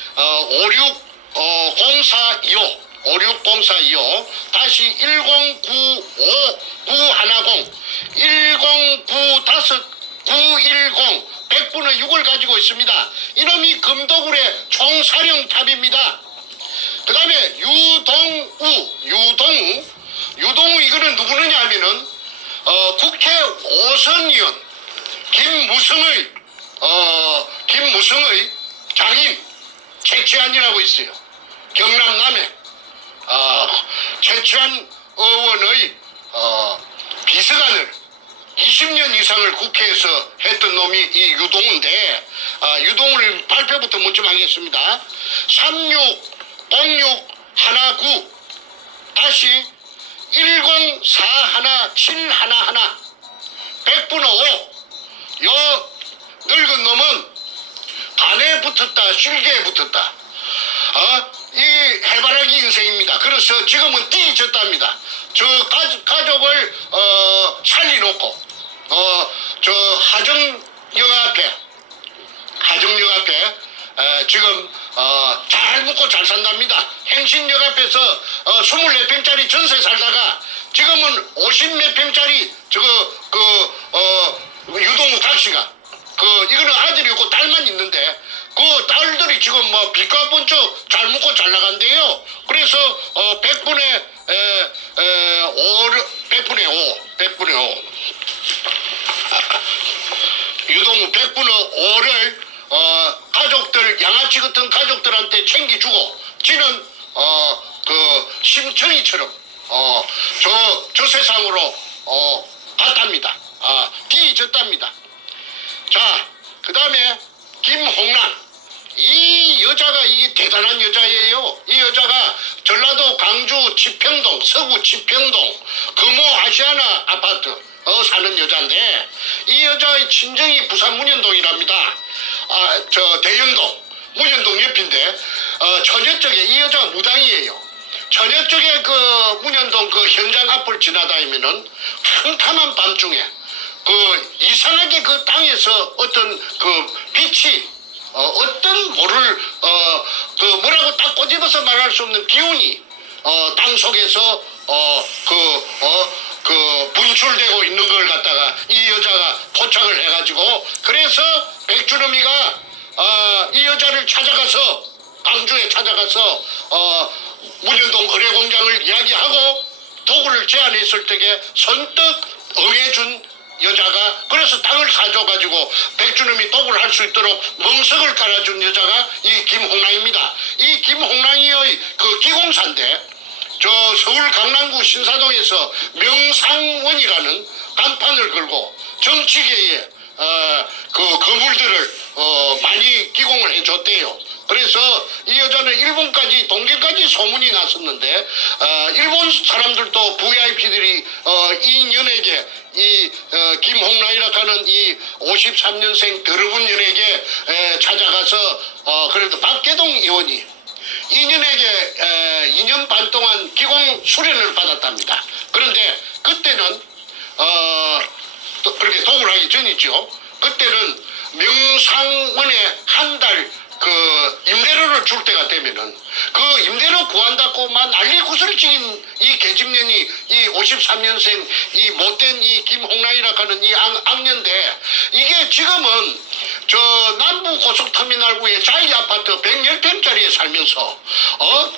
560425 다시 1095910 1095910 100분의 6을 가지고 있습니다. 이놈이 금도굴의 총사령탑입니다. 그 다음에 유동우 이거는 누구느냐 하면은 국회 5선 의원 김무성의 장인 최치환이라고 있어요. 경남 남해 최치환 의원의 비서관을 20년 이상을 국회에서 했던 놈이 이 유동우인데 유동우를 발표부터 먼저 하겠습니다. 360619 다시 1041711 100분의 5 요 늙은 놈은 간에 붙었다 실개에 붙었다. 이 해바라기 인생입니다. 그래서 지금은 띠졌답니다. 저 가족을 살려놓고 저 하정역 앞에 지금 잘 묵고 잘 산답니다. 행신역 앞에서 24평짜리 전세 살다가 지금은 50몇 평짜리 유동우 닥시가 이거는 아들이 없고 딸만 있는데 그 딸들이 지금 빚과 번쩍 잘 먹고 잘 나간대요. 그래서 100분의 5 유동우 100분의 5를 가족들 양아치 같은 가족들한테 챙겨주고 지는 심청이처럼 저 세상으로 갔답니다. 뒤졌답니다. 자, 그 다음에 김홍란 이 여자가 이 대단한 여자예요. 이 여자가 전라도 광주 지평동 서구 지평동 금호 아시아나 아파트 사는 여자인데 이 여자의 친정이 부산 문현동이랍니다. 저 대연동 문현동 옆인데 처녀 쪽에 이 여자가 무당이에요. 처녀 쪽에 그 문현동 그 현장 앞을 지나다니면은 캄캄한 밤중에 그 이상하게 그 땅에서 어떤 그 빛이 어떤 모를 그 뭐라고 딱 꼬집어서 말할 수 없는 기운이 땅 속에서 그 분출되고 있는 걸 갖다가 이 여자가 포착을 해가지고 그래서 백주름이가 이 여자를 찾아가서 광주에 찾아가서 문현동 의뢰공장을 이야기하고 도구를 제안했을 때에 선뜻 응해준 여자가 그래서 땅을 사줘가지고 백주름이 도구를 할 수 있도록 멍석을 깔아준 여자가 이 김홍랑입니다. 이 김홍랑이의 그 기공사인데 저 서울 강남구 신사동에서 명상원이라는 간판을 걸고 정치계에 그 거물들을 많이 기공을 해줬대요. 그래서 이 여자는 일본까지 동계까지 소문이 났었는데 일본 사람들도 VIP들이 이 연예계 이 김홍랑이라고 하는 이 53년생 더러운 연예계 찾아가서 그래도 박계동 의원이 이 연예계 2년 반 동안 기공 수련을 받았답니다. 그런데 그때는 또 그렇게 도구를 하기 전이죠. 그때는 명상원에 한 달 그 임대료를 줄 때가 되면은 그 임대료 구한다고만 난리 구슬치긴 이 계집년이 이 53년생 이 못된 이 김홍랑이라고 하는 이 악년데 이게 지금은 저 남부 고속터미널구의 자이 아파트 110평짜리에 살면서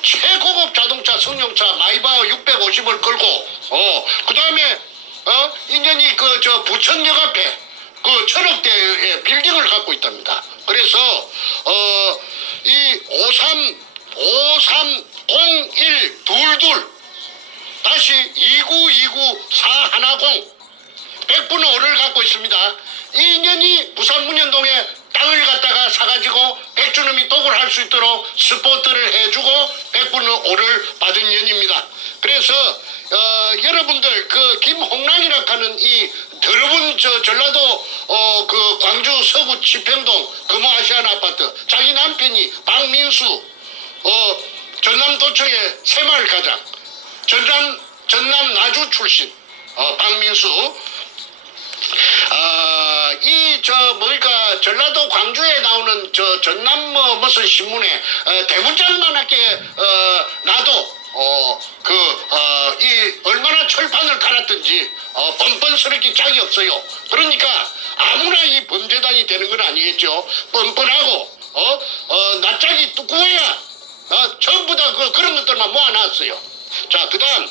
최고급 자동차 승용차 마이바 650을 끌고 그 다음에 인연이 그 저 부천역 앞에 그 천억대의 빌딩을 갖고 있답니다. 그래서 이 530122 다시 2929410 100분의 5를 갖고 있습니다. 이 인연이 부산 문현동에 땅을 갖다가 사가지고 백주놈이 도구를 할 수 있도록 스포트를 해주고 100분의 5를 받은 년입니다. 그래서 여러분들 그 김홍랑이라고 하는 이 더러운 저 전라도 그 광주 서구 치평동 금호아시안 아파트 자기 남편이 박민수 전남도청의 새마을 가장 전남 나주 출신 박민수 이 전라도 광주에 나오는 저 전남 무슨 신문에 대문짝만하게 나도 이 얼마나 철판을 갈았든지 뻔뻔스럽게 짝이 없어요. 그러니까 아무나 이 범죄단이 되는 건 아니겠죠. 뻔뻔하고 낯짝이 두꺼워야 전부 다 그런 것들만 모아놨어요. 자, 그다음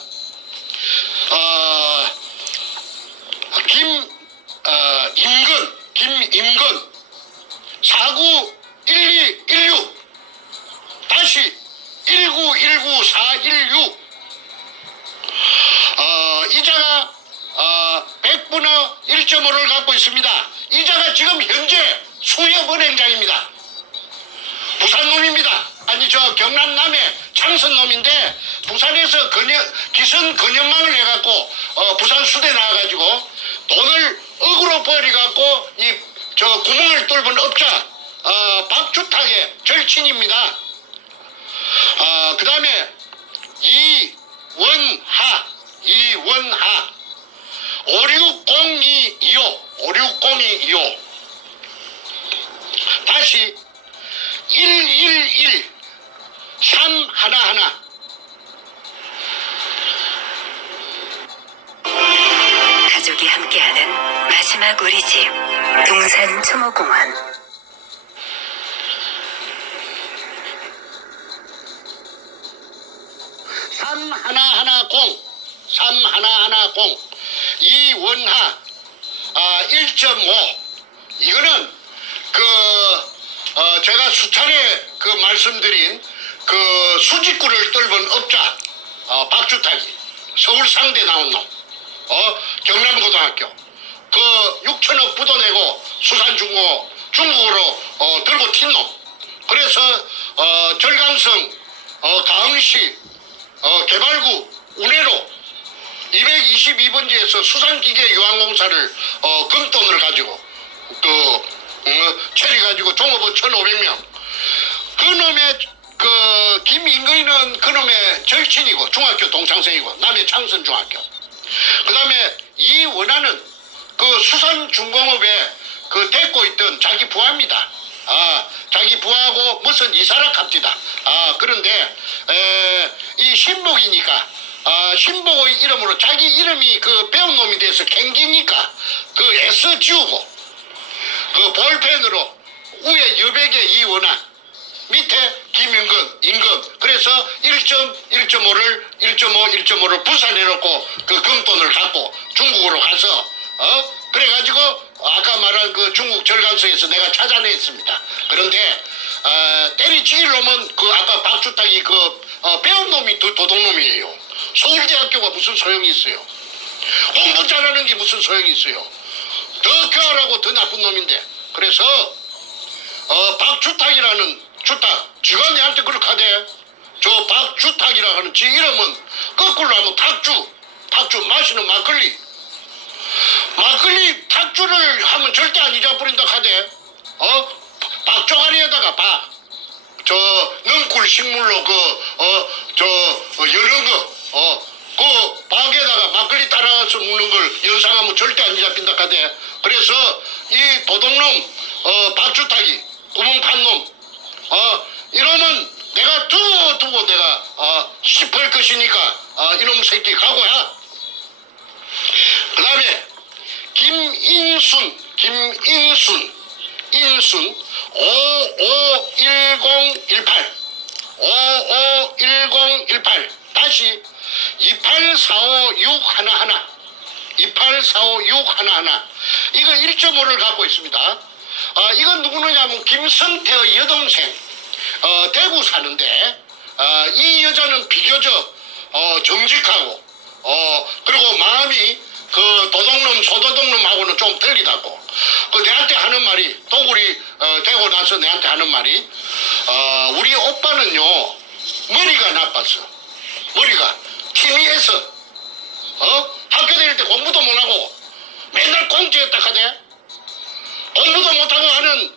김임근 491216 다시 1919416 이자가 100분의 1.5를 갖고 있습니다. 이자가 지금 현재 수협은행장입니다. 부산 놈입니다. 아니 저 경남 남해 창선 놈인데 부산에서 기선 근현망을 해갖고 부산 수대 나와가지고 돈을 억으로 버려갖고 이 저 구멍을 뚫은 업자 박주탁의 절친입니다. 그 다음에 이원하 560225 다시 111 311 가족이 함께하는 마지막 우리 집 동산 초모공원 3110 이원하 1.5 이거는 제가 수차례 말씀드린 수직구를 뚫은 업자 박주탁이 서울 상대 나온 놈 경남고등학교 6천억 부도 내고 수산중공업 중국으로 들고 튄 놈. 그래서 절강성 가흥시 개발구 운해로 222번지에서 수산기계 유한공사를 금돈을 가지고 처리 가지고 종업원 1,500명. 그놈의 김인근이는 그놈의 절친이고 중학교 동창생이고 남해 창선중학교. 그 다음에 이원하는 그 수산중공업에 데리고 있던 자기 부하입니다. 자기 부하고 무슨 이사라 갑디다. 그런데 이 신복이니까 신복의 이름으로 자기 이름이 배운 놈이 돼서 캥기니까 S 지우고 볼펜으로 위에 여백에 이원한 밑에 김윤근, 임금. 그래서 1.5를 부산해놓고 금돈을 갖고 중국으로 가서, 그래가지고 아까 말한 중국 절강성에서 내가 찾아냈습니다. 그런데, 때리치길 놈은 아까 박주탁이 배운 놈이 도둑놈이에요. 서울대학교가 무슨 소용이 있어요. 공부 잘하는 게 무슨 소용이 있어요. 더 교활하고 더 나쁜 놈인데. 그래서, 박주탁이라는 주탁, 지가 내한테 그렇게 하대. 저 박주탁이라 하는 지 이름은 거꾸로 하면 탁주 마시는 막걸리 탁주를 하면 절대 안 잊어버린다 하대. 박조가리에다가 능굴 식물로 여러 그 박에다가 막걸리 따라서 먹는 걸 연상하면 절대 안 잊어버린다 하대. 그래서 이 도둑놈 박주탁이 구멍판 놈 이러면 내가 두고 내가 씹을 것이니까 이놈 새끼 각오야. 그 다음에 김인순 551018 다시 2845611 이거 1.5를 갖고 있습니다. 이건 누구느냐면 김성태의 여동생 대구 사는데 이 여자는 비교적 정직하고 그리고 마음이 도둑놈 소도둑놈하고는 좀 틀리다고 내한테 하는 말이 도굴이 되고 나서 내한테 하는 말이 우리 오빠는요 머리가 나빴어. 머리가 TV에서 학교 다닐 때 공부도 못하고 맨날 공지했다 하대. 공부도 못하고 하는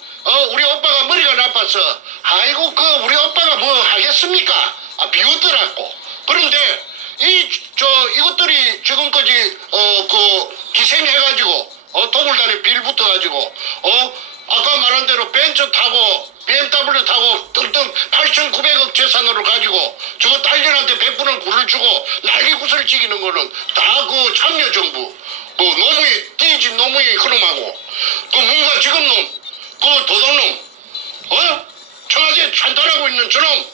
우리 오빠가 머리가 나빠서 아이고 우리 오빠가 뭐 하겠습니까? 비웃더라고. 그런데 이것들이 지금까지 기생해가지고 도굴단에 빌 붙어가지고 아까 말한 대로 벤츠 타고 BMW 타고 뜬뜬 8,900억 재산으로 가지고 저거 딸들한테 100분을 굴을 주고 난리 구슬 찍이는 거는 다 참여정부 노무이 띠집 노무이 그놈하고 뭔가 지금 놈 도둑놈 청와대 찬탈하고 있는 저놈이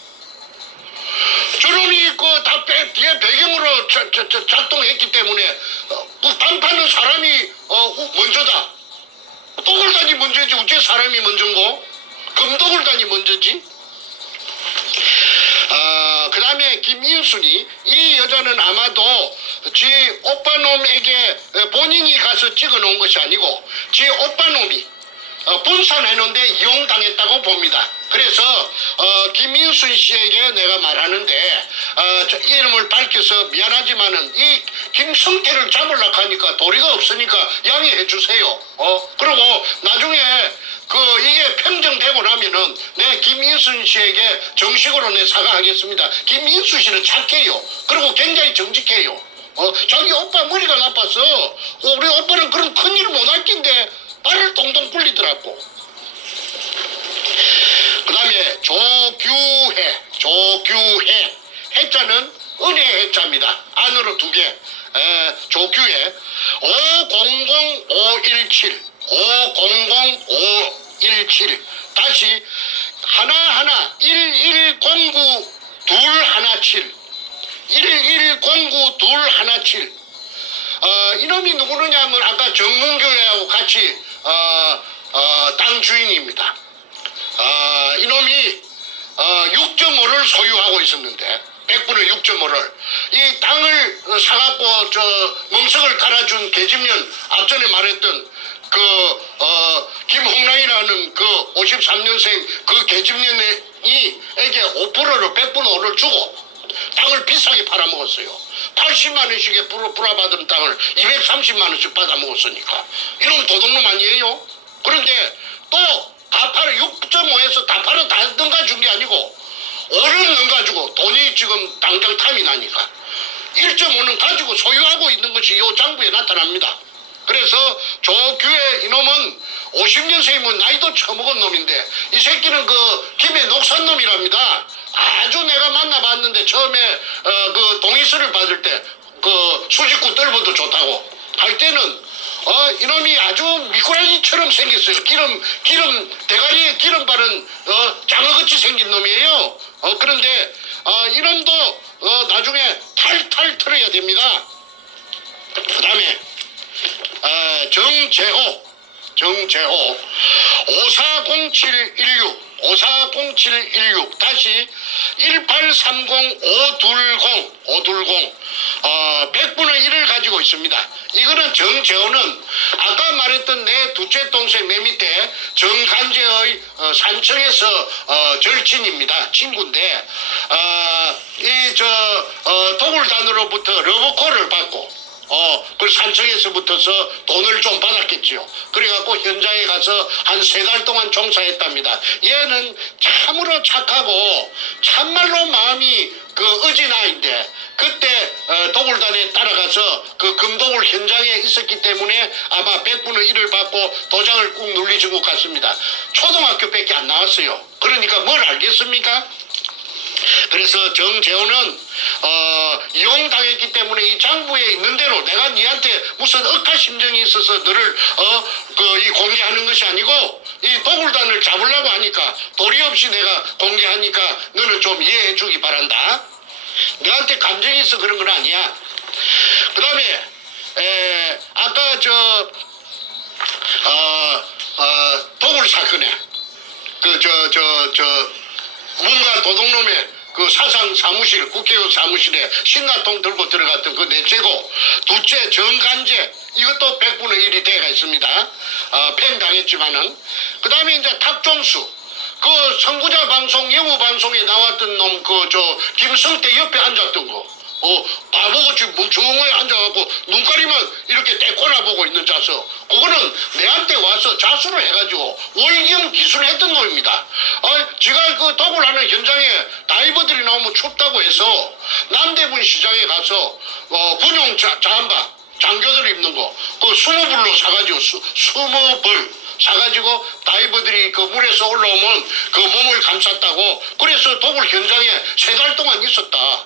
다 뒤에 배경으로 작동했기 때문에 반판은 사람이 먼저다. 도굴단이 먼저지 어째 사람이 먼저인고? 금도굴단이 먼저지? 그 다음에 김인순이 이 여자는 아마도 지 오빠놈에게 본인이 가서 찍어놓은 것이 아니고 지 오빠놈이 분산해놓은데 이용당했다고 봅니다. 그래서 김인순 씨에게 내가 말하는데 이름을 밝혀서 미안하지만은 이 김성태를 잡으려고 하니까 도리가 없으니까 양해해 주세요. 그리고 나중에 이게 평정되고 나면은 내 김인순 씨에게 정식으로 내 사과하겠습니다. 김인순 씨는 착해요. 그리고 굉장히 정직해요. 자기 오빠 머리가 나빠서 우리 오빠는 그런 큰일을 못할 낀데 발을 동동 굴리더라고. 그 다음에 조규해 해자는 은혜 해자입니다. 안으로 2개. 조규해 500517 다시 하나하나 1109217 이놈이 누구느냐 하면 아까 정문교회하고 같이 땅 주인입니다. 이놈이 6.5를 소유하고 있었는데 100분의 6.5를 이 땅을 사갖고 멍석을 깔아준 계집년 앞전에 말했던 김홍랑이라는 53년생 계집년이 에게 5%를 100분의 5를 주고 땅을 비싸게 팔아먹었어요. 80만 원씩에 불화받은 땅을 230만 원씩 받아먹었으니까 이놈 도둑놈 아니에요? 그런데 또 다 팔아 6.5에서 다 팔아 다 넘가준 게 아니고 5는 넘가지고 돈이 지금 당장 탐이 나니까 1.5는 가지고 소유하고 있는 것이 이 장부에 나타납니다. 그래서 조규의 이놈은 50년생이면 나이도 처먹은 놈인데 이 새끼는 그 김해 녹산 놈이랍니다. 아주 내가 만나봤는데 처음에 그 동의서를 받을 때 그 수직구 뜰보도 좋다고 할 때는 이놈이 아주 미꾸라지처럼 생겼어요. 대가리에 기름 바른 장어같이 생긴 놈이에요. 그런데 이놈도 나중에 탈탈 털어야 됩니다. 그 다음에 정재호 540716 다시 1830520 100분의 1을 가지고 있습니다. 이거는 정재호는 아까 말했던 내 둘째 동생 내 밑에 정간재의 산청에서 절친입니다. 친구인데 도굴단으로부터 러브콜을 받고 그 산청에서부터서 돈을 좀 받았겠지요. 그래갖고 현장에 가서 한 3달 동안 종사했답니다. 얘는 참으로 착하고 참말로 마음이 그 어진아인데 그때 도굴단에 따라가서 그 금도굴 현장에 있었기 때문에 아마 100분의 1을 받고 도장을 꾹 눌리신 것 같습니다. 초등학교밖에 안 나왔어요. 그러니까 뭘 알겠습니까? 그래서 정재호는 이용당했기 때문에 이 장부에 있는 대로 내가 니한테 무슨 억하 심정이 있어서 너를 이 공개하는 것이 아니고 이 도굴단을 잡으려고 하니까 도리 없이 내가 공개하니까 너는 좀 이해해 주기 바란다. 너한테 감정이 있어 그런 건 아니야. 그 다음에 아까 도굴 사건에 뭔가 도둑놈의 그 사상 사무실, 국회의원 사무실에 신나통 들고 들어갔던 그 넷째고, 둘째 정간재, 이것도 100분의 1이 돼가 있습니다. 팽당했지만은. 그 다음에 이제 탁종수, 그 선구자 방송, 영우 방송에 나왔던 놈, 김성태 옆에 앉았던 거. 바보같이 멍청하게 앉아갖고 눈가리만 이렇게 떼꼬나 보고 있는 자서 그거는 내한테 와서 자수를 해가지고 월경 기술했던 놈입니다. 지가 그 도굴하는 현장에 다이버들이 나오면 춥다고 해서 남대문 시장에 가서 군용 잠바 장교들 입는 거 그 20불로 사가지고 20불 사가지고 다이버들이 그 물에서 올라오면 그 몸을 감쌌다고 그래서 도굴 현장에 3달 동안 있었다.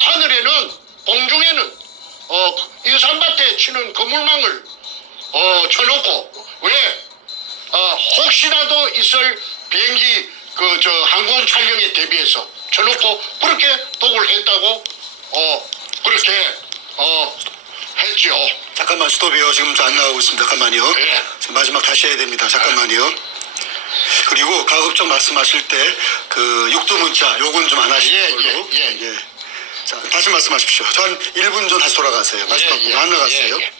하늘에는 공중에는 인산밭에 치는 그물망을 쳐놓고 왜 혹시라도 있을 비행기 항공 촬영에 대비해서 쳐놓고 그렇게 도굴했다고 그렇게 했죠. 잠깐만 스톱이요. 지금 안 나가고 있습니다. 잠깐만요. 네. 지금 마지막 다시 해야 됩니다. 잠깐만요. 그리고 가급적 말씀하실 때 그 육두문자 요건 좀 안 하시는 걸로. 예. 자, 다시 말씀하십시오. 저 한 1분 전 다시 돌아가세요. 마지막 부분 안 나갔어요. 네,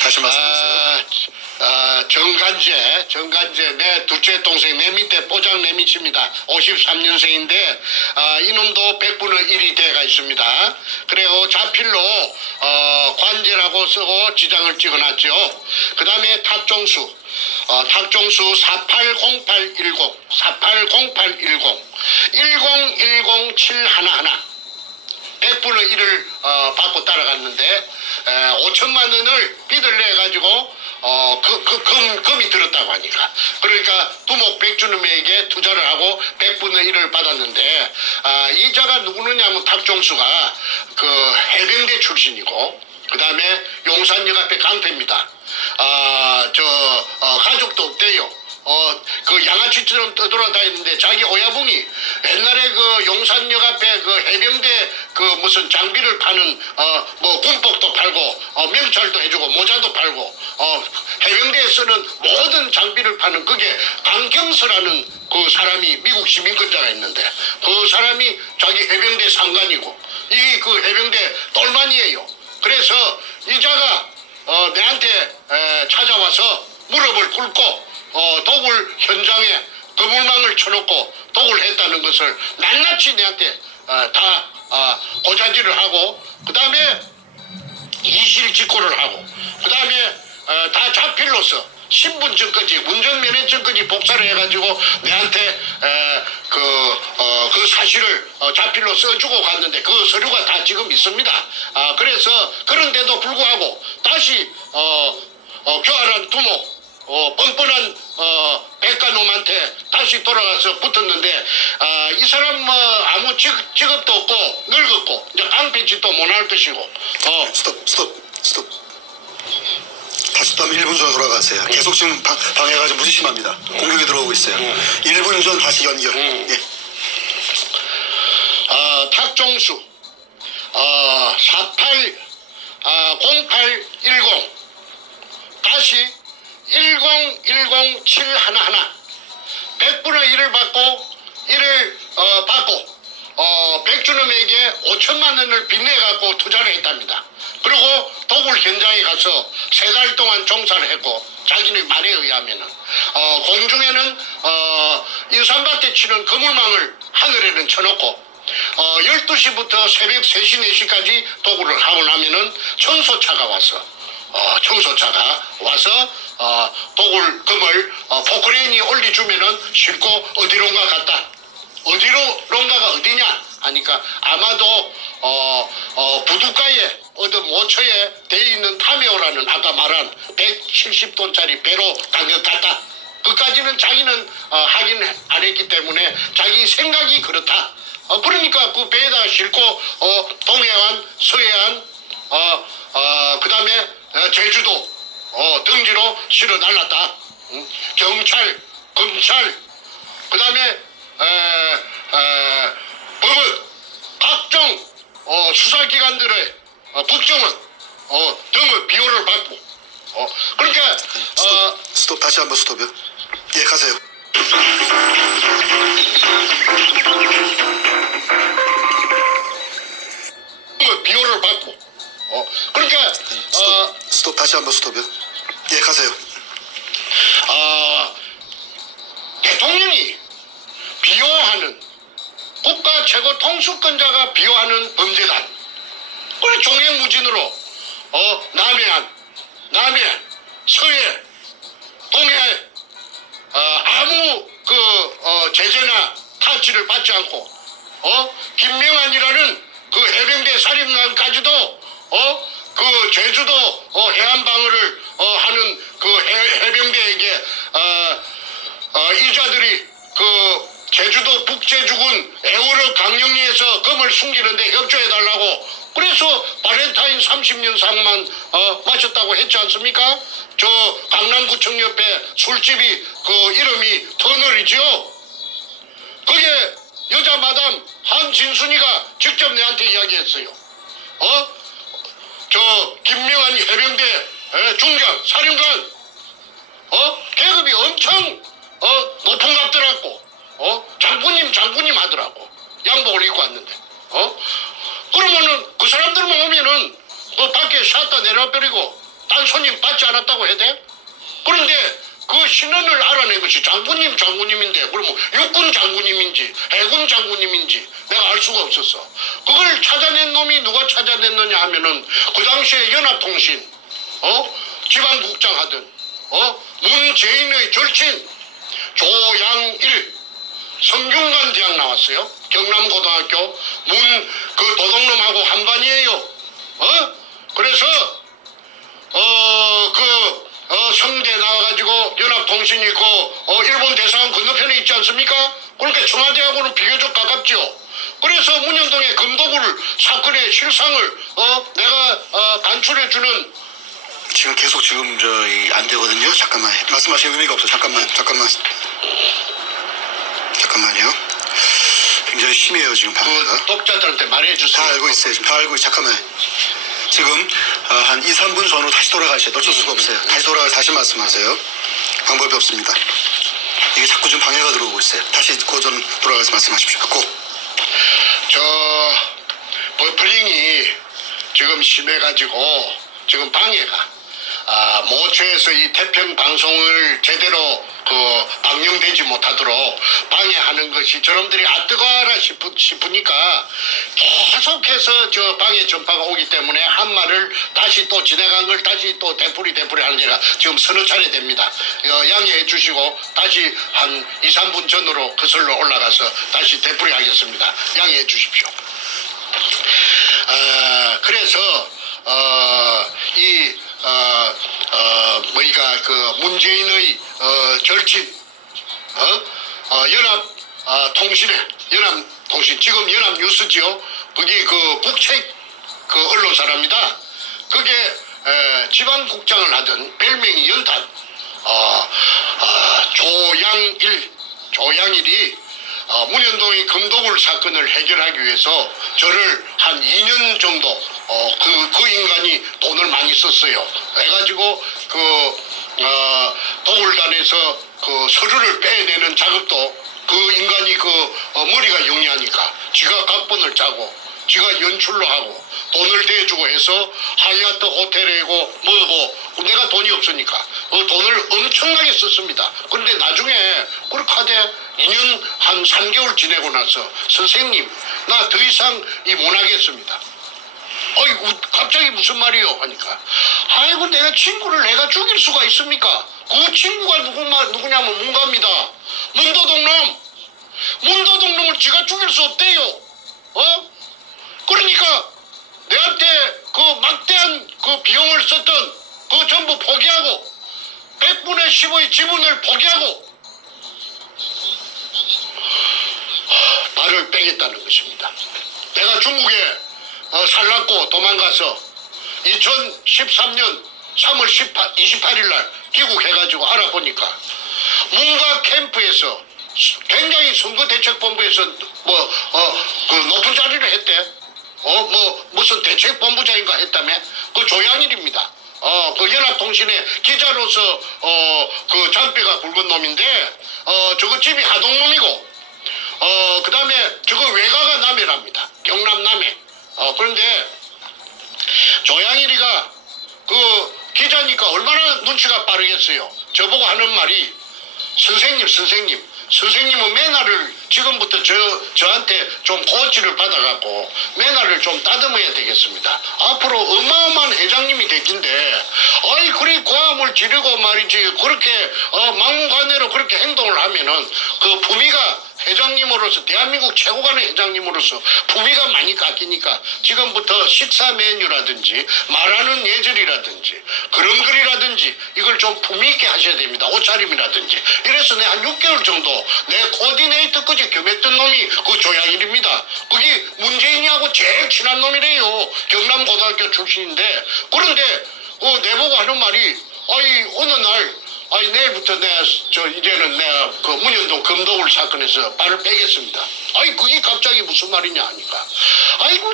다시 말씀하세요. 정간재 내 둘째 동생 내 밑에 뽀장 내 밑입니다. 53년생인데 이놈도 100분의 1이 돼가 있습니다. 그래요. 자필로 관제라고 쓰고 지장을 찍어놨죠. 그 다음에 탁종수 480810 1010711 100분의 1을 받고 따라갔는데 5천만 원을 빚을 내가지고 금이 들었다고 하니까 그러니까 두목 백주놈에게 투자를 하고 100분의 1을 받았는데 이자가 누구느냐면 탁종수가 그 해병대 출신이고 그 다음에 용산역 앞에 강패입니다. 가족도 없대요. 그 양아치처럼 떠돌아다니는데 자기 오야붕이 옛날에 그 용산역 앞에 그 해병대 그 무슨 장비를 파는 뭐 군복도 팔고 명찰도 해주고 모자도 팔고 해병대에 쓰는 모든 장비를 파는 그게 강경서라는 그 사람이 미국 시민권자가 있는데 그 사람이 자기 해병대 상관이고 이 그 해병대 똘만이에요. 그래서 이자가 내한테 찾아와서 무릎을 꿇고 도굴 현장에 그물망을 쳐놓고 도굴했다는 것을 낱낱이 내한테 다 고자질을 하고 그 다음에 이실직고를 하고, 그 다음에 다 자필로서 신분증까지 운전면허증까지 복사를 해가지고 내한테 그 사실을 자필로 써주고 갔는데 그 서류가 다 지금 있습니다. 그래서 그런데도 불구하고 다시 교활한 두목 뻔뻔한 백가놈한테 다시 돌아가서 붙었는데 이 사람 뭐 아무 직업도 없고 늙었고 이제 깡패짓도 못할 것이고 스톱. 다시 또 한번 1분 전에 돌아가세요. 계속 지금 방해가 좀 무지심합니다. 공격이 들어오고 있어요. 1분 전 다시 연결. 예. 탁종수 0810 다시 1010711 100분의 1을 받고 1을 받고 백준엄에게 5천만 원을 빚내갖고 투자를 했답니다. 그리고 도굴 현장에 가서 3달 동안 종사를 했고 자기네 말에 의하면은 공중에는 인삼밭에 치는 그물망을 하늘에는 쳐놓고 12시부터 새벽 3시 4시까지 도굴을 하고 나면은 청소차가 와서 도굴 금을 포크레인이 올려주면은 싣고 어디론가 갔다. 어디론가가 어디냐 하니까 아마도 부둣가에 어떤 모처에 돼 있는 타메오라는 아까 말한 170톤짜리 배로 간 것 같다. 그까지는 자기는 확인 안 했기 때문에 자기 생각이 그렇다. 그러니까 그 배에다가 싣고 동해안, 서해안, 그 다음에 제주도 등지로 실어 날랐다. 경찰, 검찰, 그 다음에 법원, 각종 수사기관들의 국정원 등의 비호를 받고 그러니까 스톱 다시 한번 스톱이요. 예, 가세요. 비호를 받고 그러니까 스톱 다시 한번 스톱이요. 예, 가세요. 대통령이 비호하는 국가 최고 통수권자가 비호하는 범죄단 그래 종횡무진으로 남해, 서해, 동해 아무 제재나 타치를 받지 않고 김명한이라는 그 해병대 사령관까지도 그 제주도 해안방어를 하는 그 해병대에게 이자들이 그 제주도 북제주군 애월호 강령리에서 금을 숨기는데 협조해달라고 그래서 발렌타인 30년상만 마셨다고 했지 않습니까? 저 강남구청 옆에 술집이 그 이름이 터널이죠. 그게 여자 마담 한진순이가 직접 내한테 이야기했어요. 저 김명한 해병대 중장 사령관 계급이 엄청 높은 값들었고 장군님 하더라고. 양복을 입고 왔는데 그러면은 그 사람들만 오면은 그 밖에 샷다 내려버리고 딴 손님 받지 않았다고 해야 돼? 그런데 그 신원을 알아낸 것이 장군님인데 그러면 육군 장군님인지 해군 장군님인지 내가 알 수가 없었어. 그걸 찾아낸 놈이 누가 찾아냈느냐 하면은 그 당시에 연합통신 지방국장 하던 문재인의 절친 조양일 성균관 대학 나왔어요. 경남고등학교 그 도둑놈하고 한반이에요. 그래서 성대 나와가지고 연합통신 있고 일본 대사관 건너편에 있지 않습니까? 그러니까 청와대하고는 비교적 가깝죠. 그래서 문현동의 금도굴 사건의 실상을 내가 간추려주는 지금 계속 안 되거든요. 잠깐만. 말씀하실 의미가 없어. 잠깐만요. 굉장히 심해요, 지금 방해가. 그 독자들한테 말해주세요. 다 알고 있어요. 지금 다 알고 있어요. 잠깐만요. 지금 한 2, 3분 전으로 다시 돌아가셔야 어쩔 수가 없어요. 다시 돌아가서 다시 말씀하세요. 방법이 없습니다. 이게 자꾸 지금 방해가 들어오고 있어요. 다시 고전 돌아가서 말씀하십시오. 버프링이 지금 심해가지고 지금 방해가 모처에서 이 태평 방송을 제대로 방영되지 못하도록 방해하는 것이 저놈들이 뜨거워라 싶으니까 계속해서 저 방해 전파가 오기 때문에 한 말을 다시 또 지나간 걸 다시 또 되풀이 하는 제가 지금 서너 차례 됩니다. 양해해 주시고 다시 한 2, 3분 전으로 거슬러 올라가서 다시 되풀이 하겠습니다. 양해해 주십시오. 그래서 문재인의 절친 연합통신 지금 연합뉴스지요. 거기 국책 언론사랍니다. 그게 지방국장을 하던 별명이 연탄 조양일이 문현동의 금도굴 사건을 해결하기 위해서 저를 한 2년 정도 그 인간이 돈을 많이 썼어요. 해가지고 도굴단에서 서류를 빼내는 작업도 그 인간이 머리가 영리하니까 지가 각본을 짜고 지가 연출로 하고 돈을 대주고 해서 하얏트 호텔이고 뭐고 내가 돈이 없으니까 돈을 엄청나게 썼습니다. 그런데 나중에 그렇게 하되 2년 한 3개월 지내고 나서 선생님 나 더 이상 못 하겠습니다. 갑자기 무슨 말이요? 하니까 아이고 내가 친구를 내가 죽일 수가 있습니까? 그 친구가 누구냐면 문갑니다. 문도동놈을 지가 죽일 수 없대요. 그러니까 내한테 막대한 비용을 썼던 전부 포기하고 100분의 10의 지분을 포기하고 말을 빼겠다는 것입니다. 내가 중국에 살랐고 도망가서 2013년 3월 28일 날 귀국해가지고 알아보니까 문가 캠프에서 굉장히 선거대책본부에서 높은 자리를 했대. 무슨 대책본부장인가 했다며? 조양일입니다. 연합통신의 기자로서 잔뼈가 굵은 놈인데 저거 집이 하동놈이고 그 다음에 저거 외가가 남해랍니다. 경남 남해. 그런데 조양일이가 기자니까 얼마나 눈치가 빠르겠어요. 저보고 하는 말이 선생님은 매너를 지금부터 저한테 좀 코치를 받아갖고 매너를 좀 다듬어야 되겠습니다. 앞으로 어마어마한 회장님이 됐긴데 그리 고함을 지르고 말이지 그렇게 막무가내로 그렇게 행동을 하면은 품위가 회장님으로서 대한민국 최고간의 회장님으로서 품위가 많이 깎이니까 지금부터 식사 메뉴라든지 말하는 예절이라든지 걸음걸이라든지 이걸 좀 품위 있게 하셔야 됩니다. 옷차림이라든지. 이래서 내 한 6개월 정도 내 코디네이터까지 겸했던 놈이 조양일입니다. 그게 문재인이하고 제일 친한 놈이래요. 경남고등학교 출신인데 그런데 내보고 하는 말이 어느 날 내일부터 이제는 내가 문현동 금도굴 사건에서 발을 빼겠습니다. 그게 갑자기 무슨 말이냐 하니까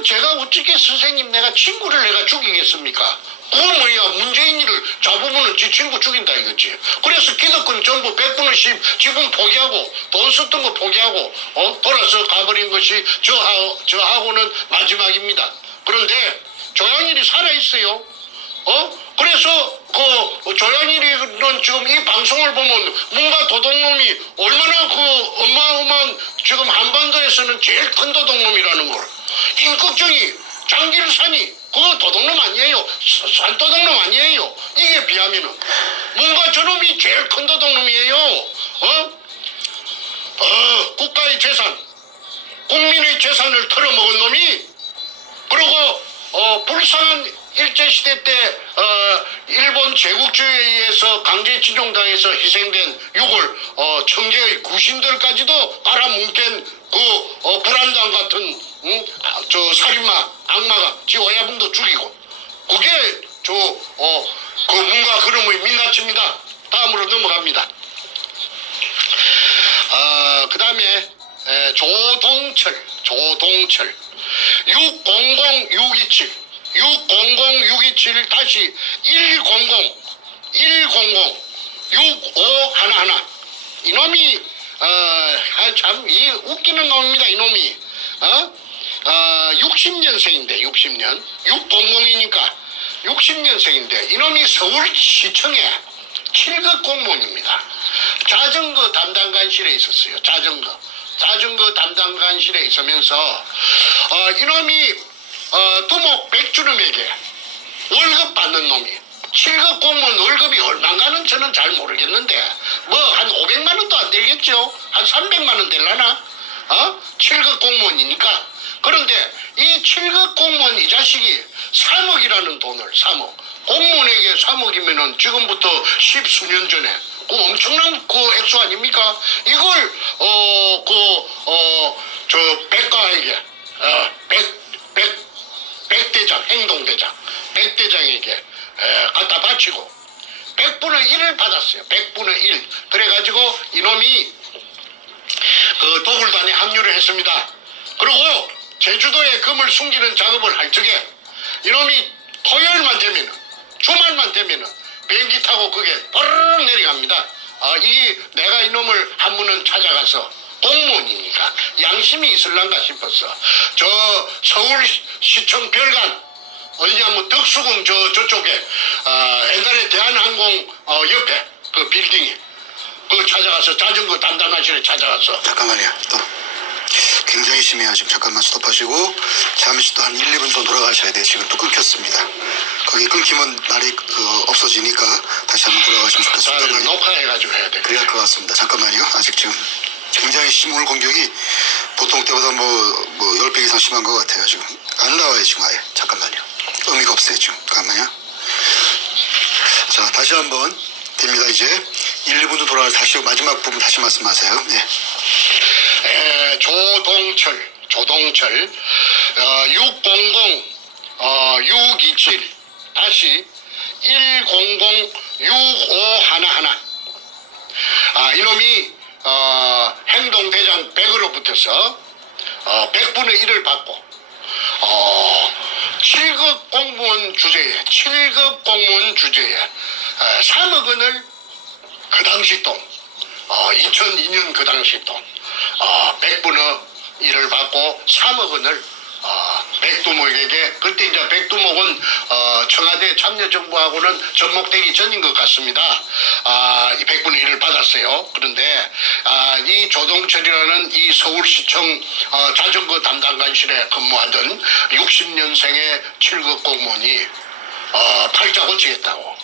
제가 어떻게 선생님 내가 친구를 내가 죽이겠습니까? 그건 뭐야 문재인이를 잡으면은 지 친구 죽인다 이거지. 그래서 기득권 전부 100분의 10 지분 포기하고 돈 썼던 거 포기하고 돌아서 가버린 것이 저하고는 마지막입니다. 그런데 조양일이 살아있어요. 그래서 조양일이는 지금 이 방송을 보면 문가 도둑놈이 얼마나 어마어마한 지금 한반도에서는 제일 큰 도둑놈이라는 걸. 임꺽정이 장길산이 그거 도둑놈 아니에요. 산도둑놈 아니에요. 이게 비하면은 문가 저놈이 제일 큰 도둑놈이에요. 국가의 재산, 국민의 재산을 털어먹은 놈이 그리고 불쌍한 일제시대 때 일본 제국주의에 의해서 강제징용당해서 희생된 6월 청계의 구신들까지도 깔아뭉갠 불안당 같은 살인마 악마가 지 오야분도 죽이고 그게 문가 그놈의 민낯입니다. 다음으로 넘어갑니다. 그 다음에 조동철 600-627 다시 100-6511 이놈이 참 웃기는 놈입니다. 이놈이 60년생인데 60년 600이니까 60년생인데 이놈이 서울시청에 7급 공무원입니다. 자전거 담당관실에 있었어요. 자전거 담당관실에 있으면서 이놈이 두목 백주름에게 월급 받는 놈이 7급 공무원 월급이 얼마인가는 저는 잘 모르겠는데 뭐 한 500만 원도 안 되겠죠. 한 300만 원 될라나? 7급 공무원이니까. 그런데 이 7급 공무원 이 자식이 3억이라는 돈을 3억 공무원에게 3억이면은 지금부터 10수년 전에 그 엄청난 그 액수 아닙니까? 이걸 저 백가에게 백대장 행동대장 백대장에게 갖다 바치고 100분의 1을 받았어요. 100분의 1. 그래가지고 이놈이 그 도굴단에 합류를 했습니다. 그리고 제주도에 금을 숨기는 작업을 할 적에 이놈이 토요일만 되면은 주말만 되면은 비행기 타고 그게 빠르르 내려갑니다. 이 내가 이놈을 한 번은 찾아가서 공무원이니까 양심이 있을란가 싶었어. 저 서울시청 별관 어디냐면 덕수궁 저쪽에 옛날에 대한항공 옆에 그 빌딩에 그 찾아가서 자전거 담당관실에 찾아가서 잠깐만요. 또 굉장히 심해요. 지금 잠깐만 스톱하시고 잠시 또 한 1, 2분 정도 돌아가셔야 돼요. 지금 또 끊겼습니다. 거기 끊기면 말이 없어지니까 다시 한번 돌아가시면 좋겠습니다. 자, 녹화해가지고 해야 돼. 그래야 할 것 같습니다. 잠깐만요. 아직 지금 굉장히 오늘 공격이 보통 때보다 뭐 10배 이상 심한 것 같아요. 지금 안 나와요. 지금 아예. 잠깐만요. 의미가 없어요. 지금. 잠깐만요. 자, 다시 한번 됩니다. 이제 1, 2분 도 돌아가서 다시 마지막 부분 다시 말씀하세요. 네. 조동철 600-627 다시 100-6511 이놈이 행동대장 100으로 붙어서 100분의 1을 받고 7급 공무원 주제에 3억 원을 그 당시 돈 2002년 그 당시 돈 100분의 1을 받고 3억 원을 백두목에게 그때 이제 백두목은 청와대 참여정부하고는 접목되기 전인 것 같습니다. 이 100분의 1을 받았어요. 그런데 이 조동철이라는 이 서울시청 자전거 담당관실에 근무하던 60년생의 7급 공무원이 팔자 고치겠다고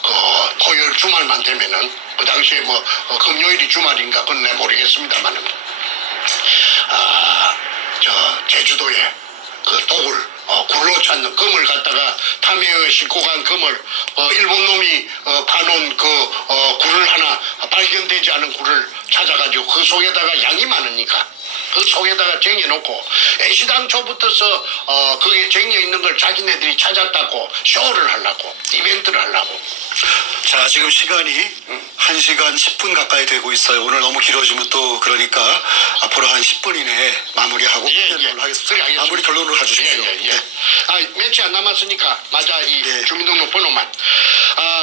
그 토요일 주말만 되면은 그 당시에 뭐 금요일이 주말인가 그건 내 모르겠습니다만은 저 제주도에 그 독을 굴로 찾는 금을 갖다가 탐해에 싣고 간 금을 일본 놈이 파놓은 그 굴을 하나 발견되지 않은 굴을 찾아가지고 그 속에다가 양이 많으니까 그 속에다가 쟁여놓고 애시당초부터서 그게 쟁여있는 걸 자기네들이 찾았다고 쇼를 하려고 이벤트를 하려고. 자, 지금 시간이 1시간 10분 가까이 되고 있어요. 오늘 너무 길어지면 또 그러니까 앞으로 한 10분 이내에 마무리하고 끝내도록 하겠습니다. 그래, 마무리 결론으로 가주십시오. 예. 며칠 안 남았으니까 맞아 이 주민등록 번호만.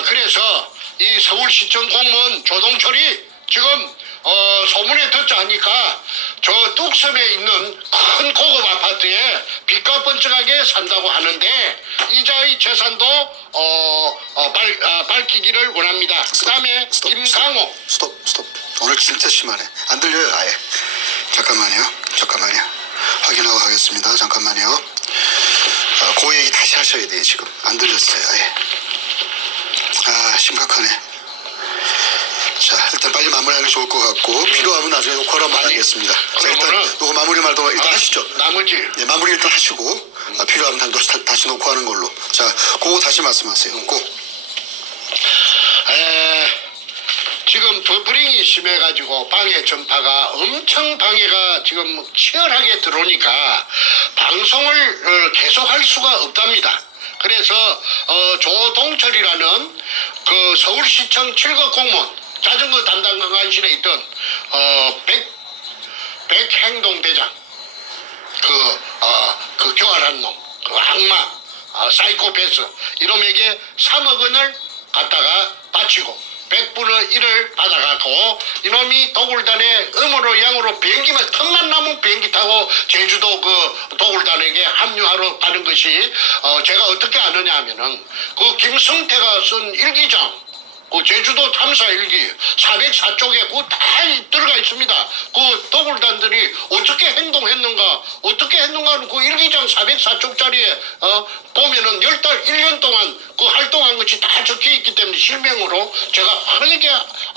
그래서 이 서울시청 공무원 조동철이 지금 소문에 듣자 하니까 저 뚝섬에 있는 큰 고급 아파트에 빚과 번쩍하게 산다고 하는데 이자의 재산도 밝히기를 원합니다. 그 다음에 김강호. 스톱. 오늘 진짜 심하네. 안 들려요 아예. 잠깐만요. 확인하고 하겠습니다. 잠깐만요. 그 얘기 다시 하셔야 돼요. 지금 안 들렸어요 아예. 심각하네. 자, 일단 빨리 마무리하는 게 좋을 것 같고 필요하면 나중에 녹화로 한번 하겠습니다. 자, 일단 이거 마무리 말도 일단 하시죠. 나머지 네, 마무리 일단 하시고 필요하면 다시 녹화하는 걸로. 자, 그거 다시 말씀하세요. 지금 버프링이 심해가지고 방해 전파가 엄청 방해가 지금 치열하게 들어오니까 방송을 계속할 수가 없답니다. 그래서 조동철이라는 그 서울시청 7급 공무원 자전거 담당관실에 있던 백행동대장 그 교활한 놈, 그 악마, 사이코패스 이놈에게 3억 원을 갖다가 바치고 100분의 1을 받아갖고 이놈이 도굴단에 음으로 양으로 비행기만 틈만 남은 비행기 타고 제주도 그 도굴단에게 합류하러 가는 것이 제가 어떻게 아느냐 하면은 그 김성태가 쓴 일기장 그 제주도 탐사 일기 404쪽에 그 다 들어가 있습니다. 그 더굴단들이 어떻게 행동했는가, 어떻게 했는가는 그 일기장 404쪽짜리에 보면은 1년 동안 그 활동한 것이 다 적혀 있기 때문에 실명으로 제가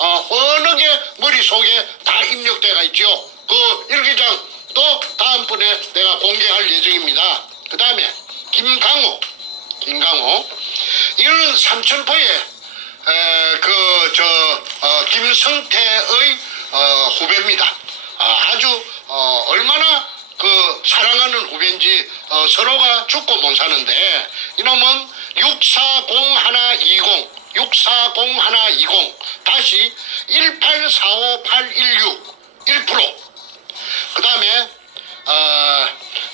훤하게 머릿속에 다 입력돼가 있죠. 그 일기장 또 다음번에 내가 공개할 예정입니다. 그 다음에 김강호 이는 삼천포에 김성태의 후배입니다. 아주 얼마나 그 사랑하는 후배인지 서로가 죽고 못 사는데 이놈은 640-120 다시 1845816 1%. 그 다음에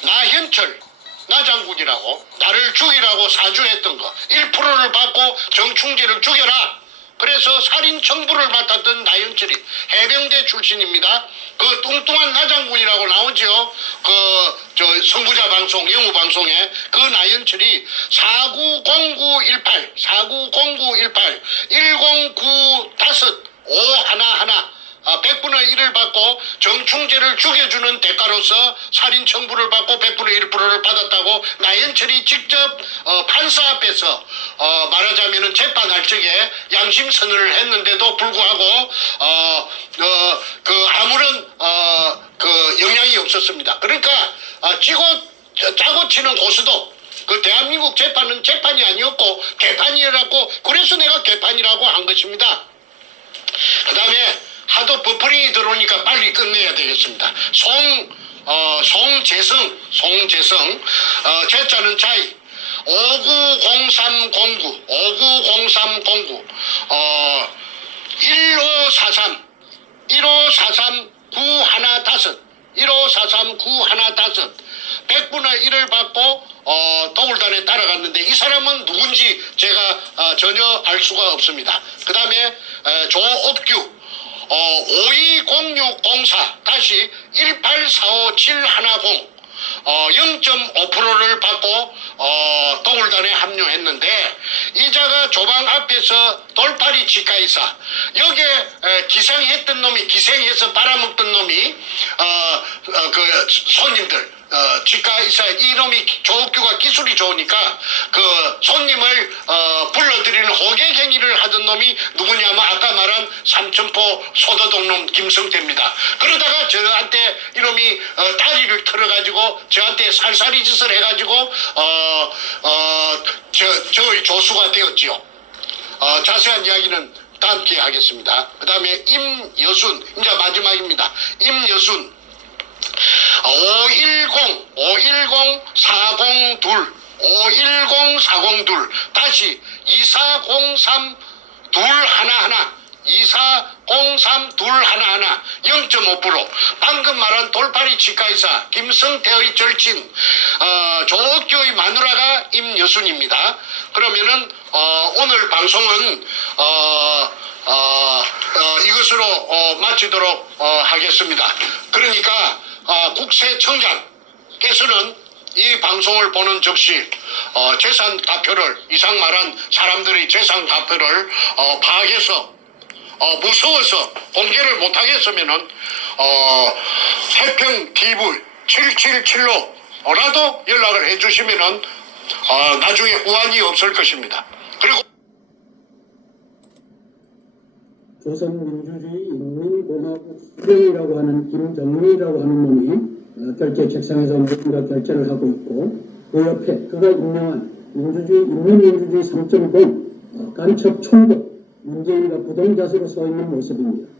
나현철 나장군이라고 나를 죽이라고 사주했던 거 1%를 받고 정충재를 죽여라. 그래서 살인 청부를 맡았던 나현철이 해병대 출신입니다. 그 뚱뚱한 나장군이라고 나오죠. 저 선구자 방송 영우 방송에 그 나현철이 490918 1095 511 100분의 1을 받고 정충재를 죽여주는 대가로서 살인 청부를 받고 100분의 1%를 받았다고 나현철이 직접 판사 앞에서 말하자면은 재판할 적에 양심 선언을 했는데도 불구하고 아무런 영향이 없었습니다. 그러니까 짜고 치는 고수도 그 대한민국 재판은 재판이 아니었고 개판이라고, 그래서 내가 개판이라고 한 것입니다. 그 다음에 하도 버퍼링이 들어오니까 빨리 끝내야 되겠습니다. 송재성 제자는 자이 590309 1543 915 100분의 1을 받고 더굴단에 따라갔는데 이 사람은 누군지 제가 전혀 알 수가 없습니다. 그 다음에 조업규 520604 다시 1845710 0.5%를 받고 더굴단에 합류했는데 이자가 조방 앞에서 돌팔이 치과의사 여기에 기생해서 빨아먹던 놈이 그 손님들 치과의사 이놈이 조옥규가 기술이 좋으니까 그 손님을 불러들이는 호객행위를 하던 놈이 누구냐면 아까 말한 삼천포 소도동 놈 김성태입니다. 그러다가 저한테 이놈이 다리를 털어가지고 저한테 살살이 짓을 해가지고 저의 조수가 되었지요. 자세한 이야기는 다음 기회에 하겠습니다. 그 다음에 임여순 이제 마지막입니다. 임여순 510-402 다시 2403 0.5% 방금 말한 돌팔이 치과의사 김성태의 절친 조옥교의 마누라가 임여순입니다. 그러면은 오늘 방송은 이것으로 마치도록 하겠습니다. 그러니까 국세청장께서는 이 방송을 보는 즉시 재산 가표를 이상 말한 사람들의 재산 가표를 파악해서 무서워서 공개를 못하겠으면은 태평 TV 777로라도 연락을 해주시면은 나중에 후환이 없을 것입니다. 그리고 조선민주주의 인민공화국 수령이라고 하는 김정일이라고 하는 놈이 결제 책상에서 뭔가 결제를 하고 있고 그 옆에 그가 임명한 인민민주주의 3.0 간첩 총독 문재인과 부동자수로 서 있는 모습입니다.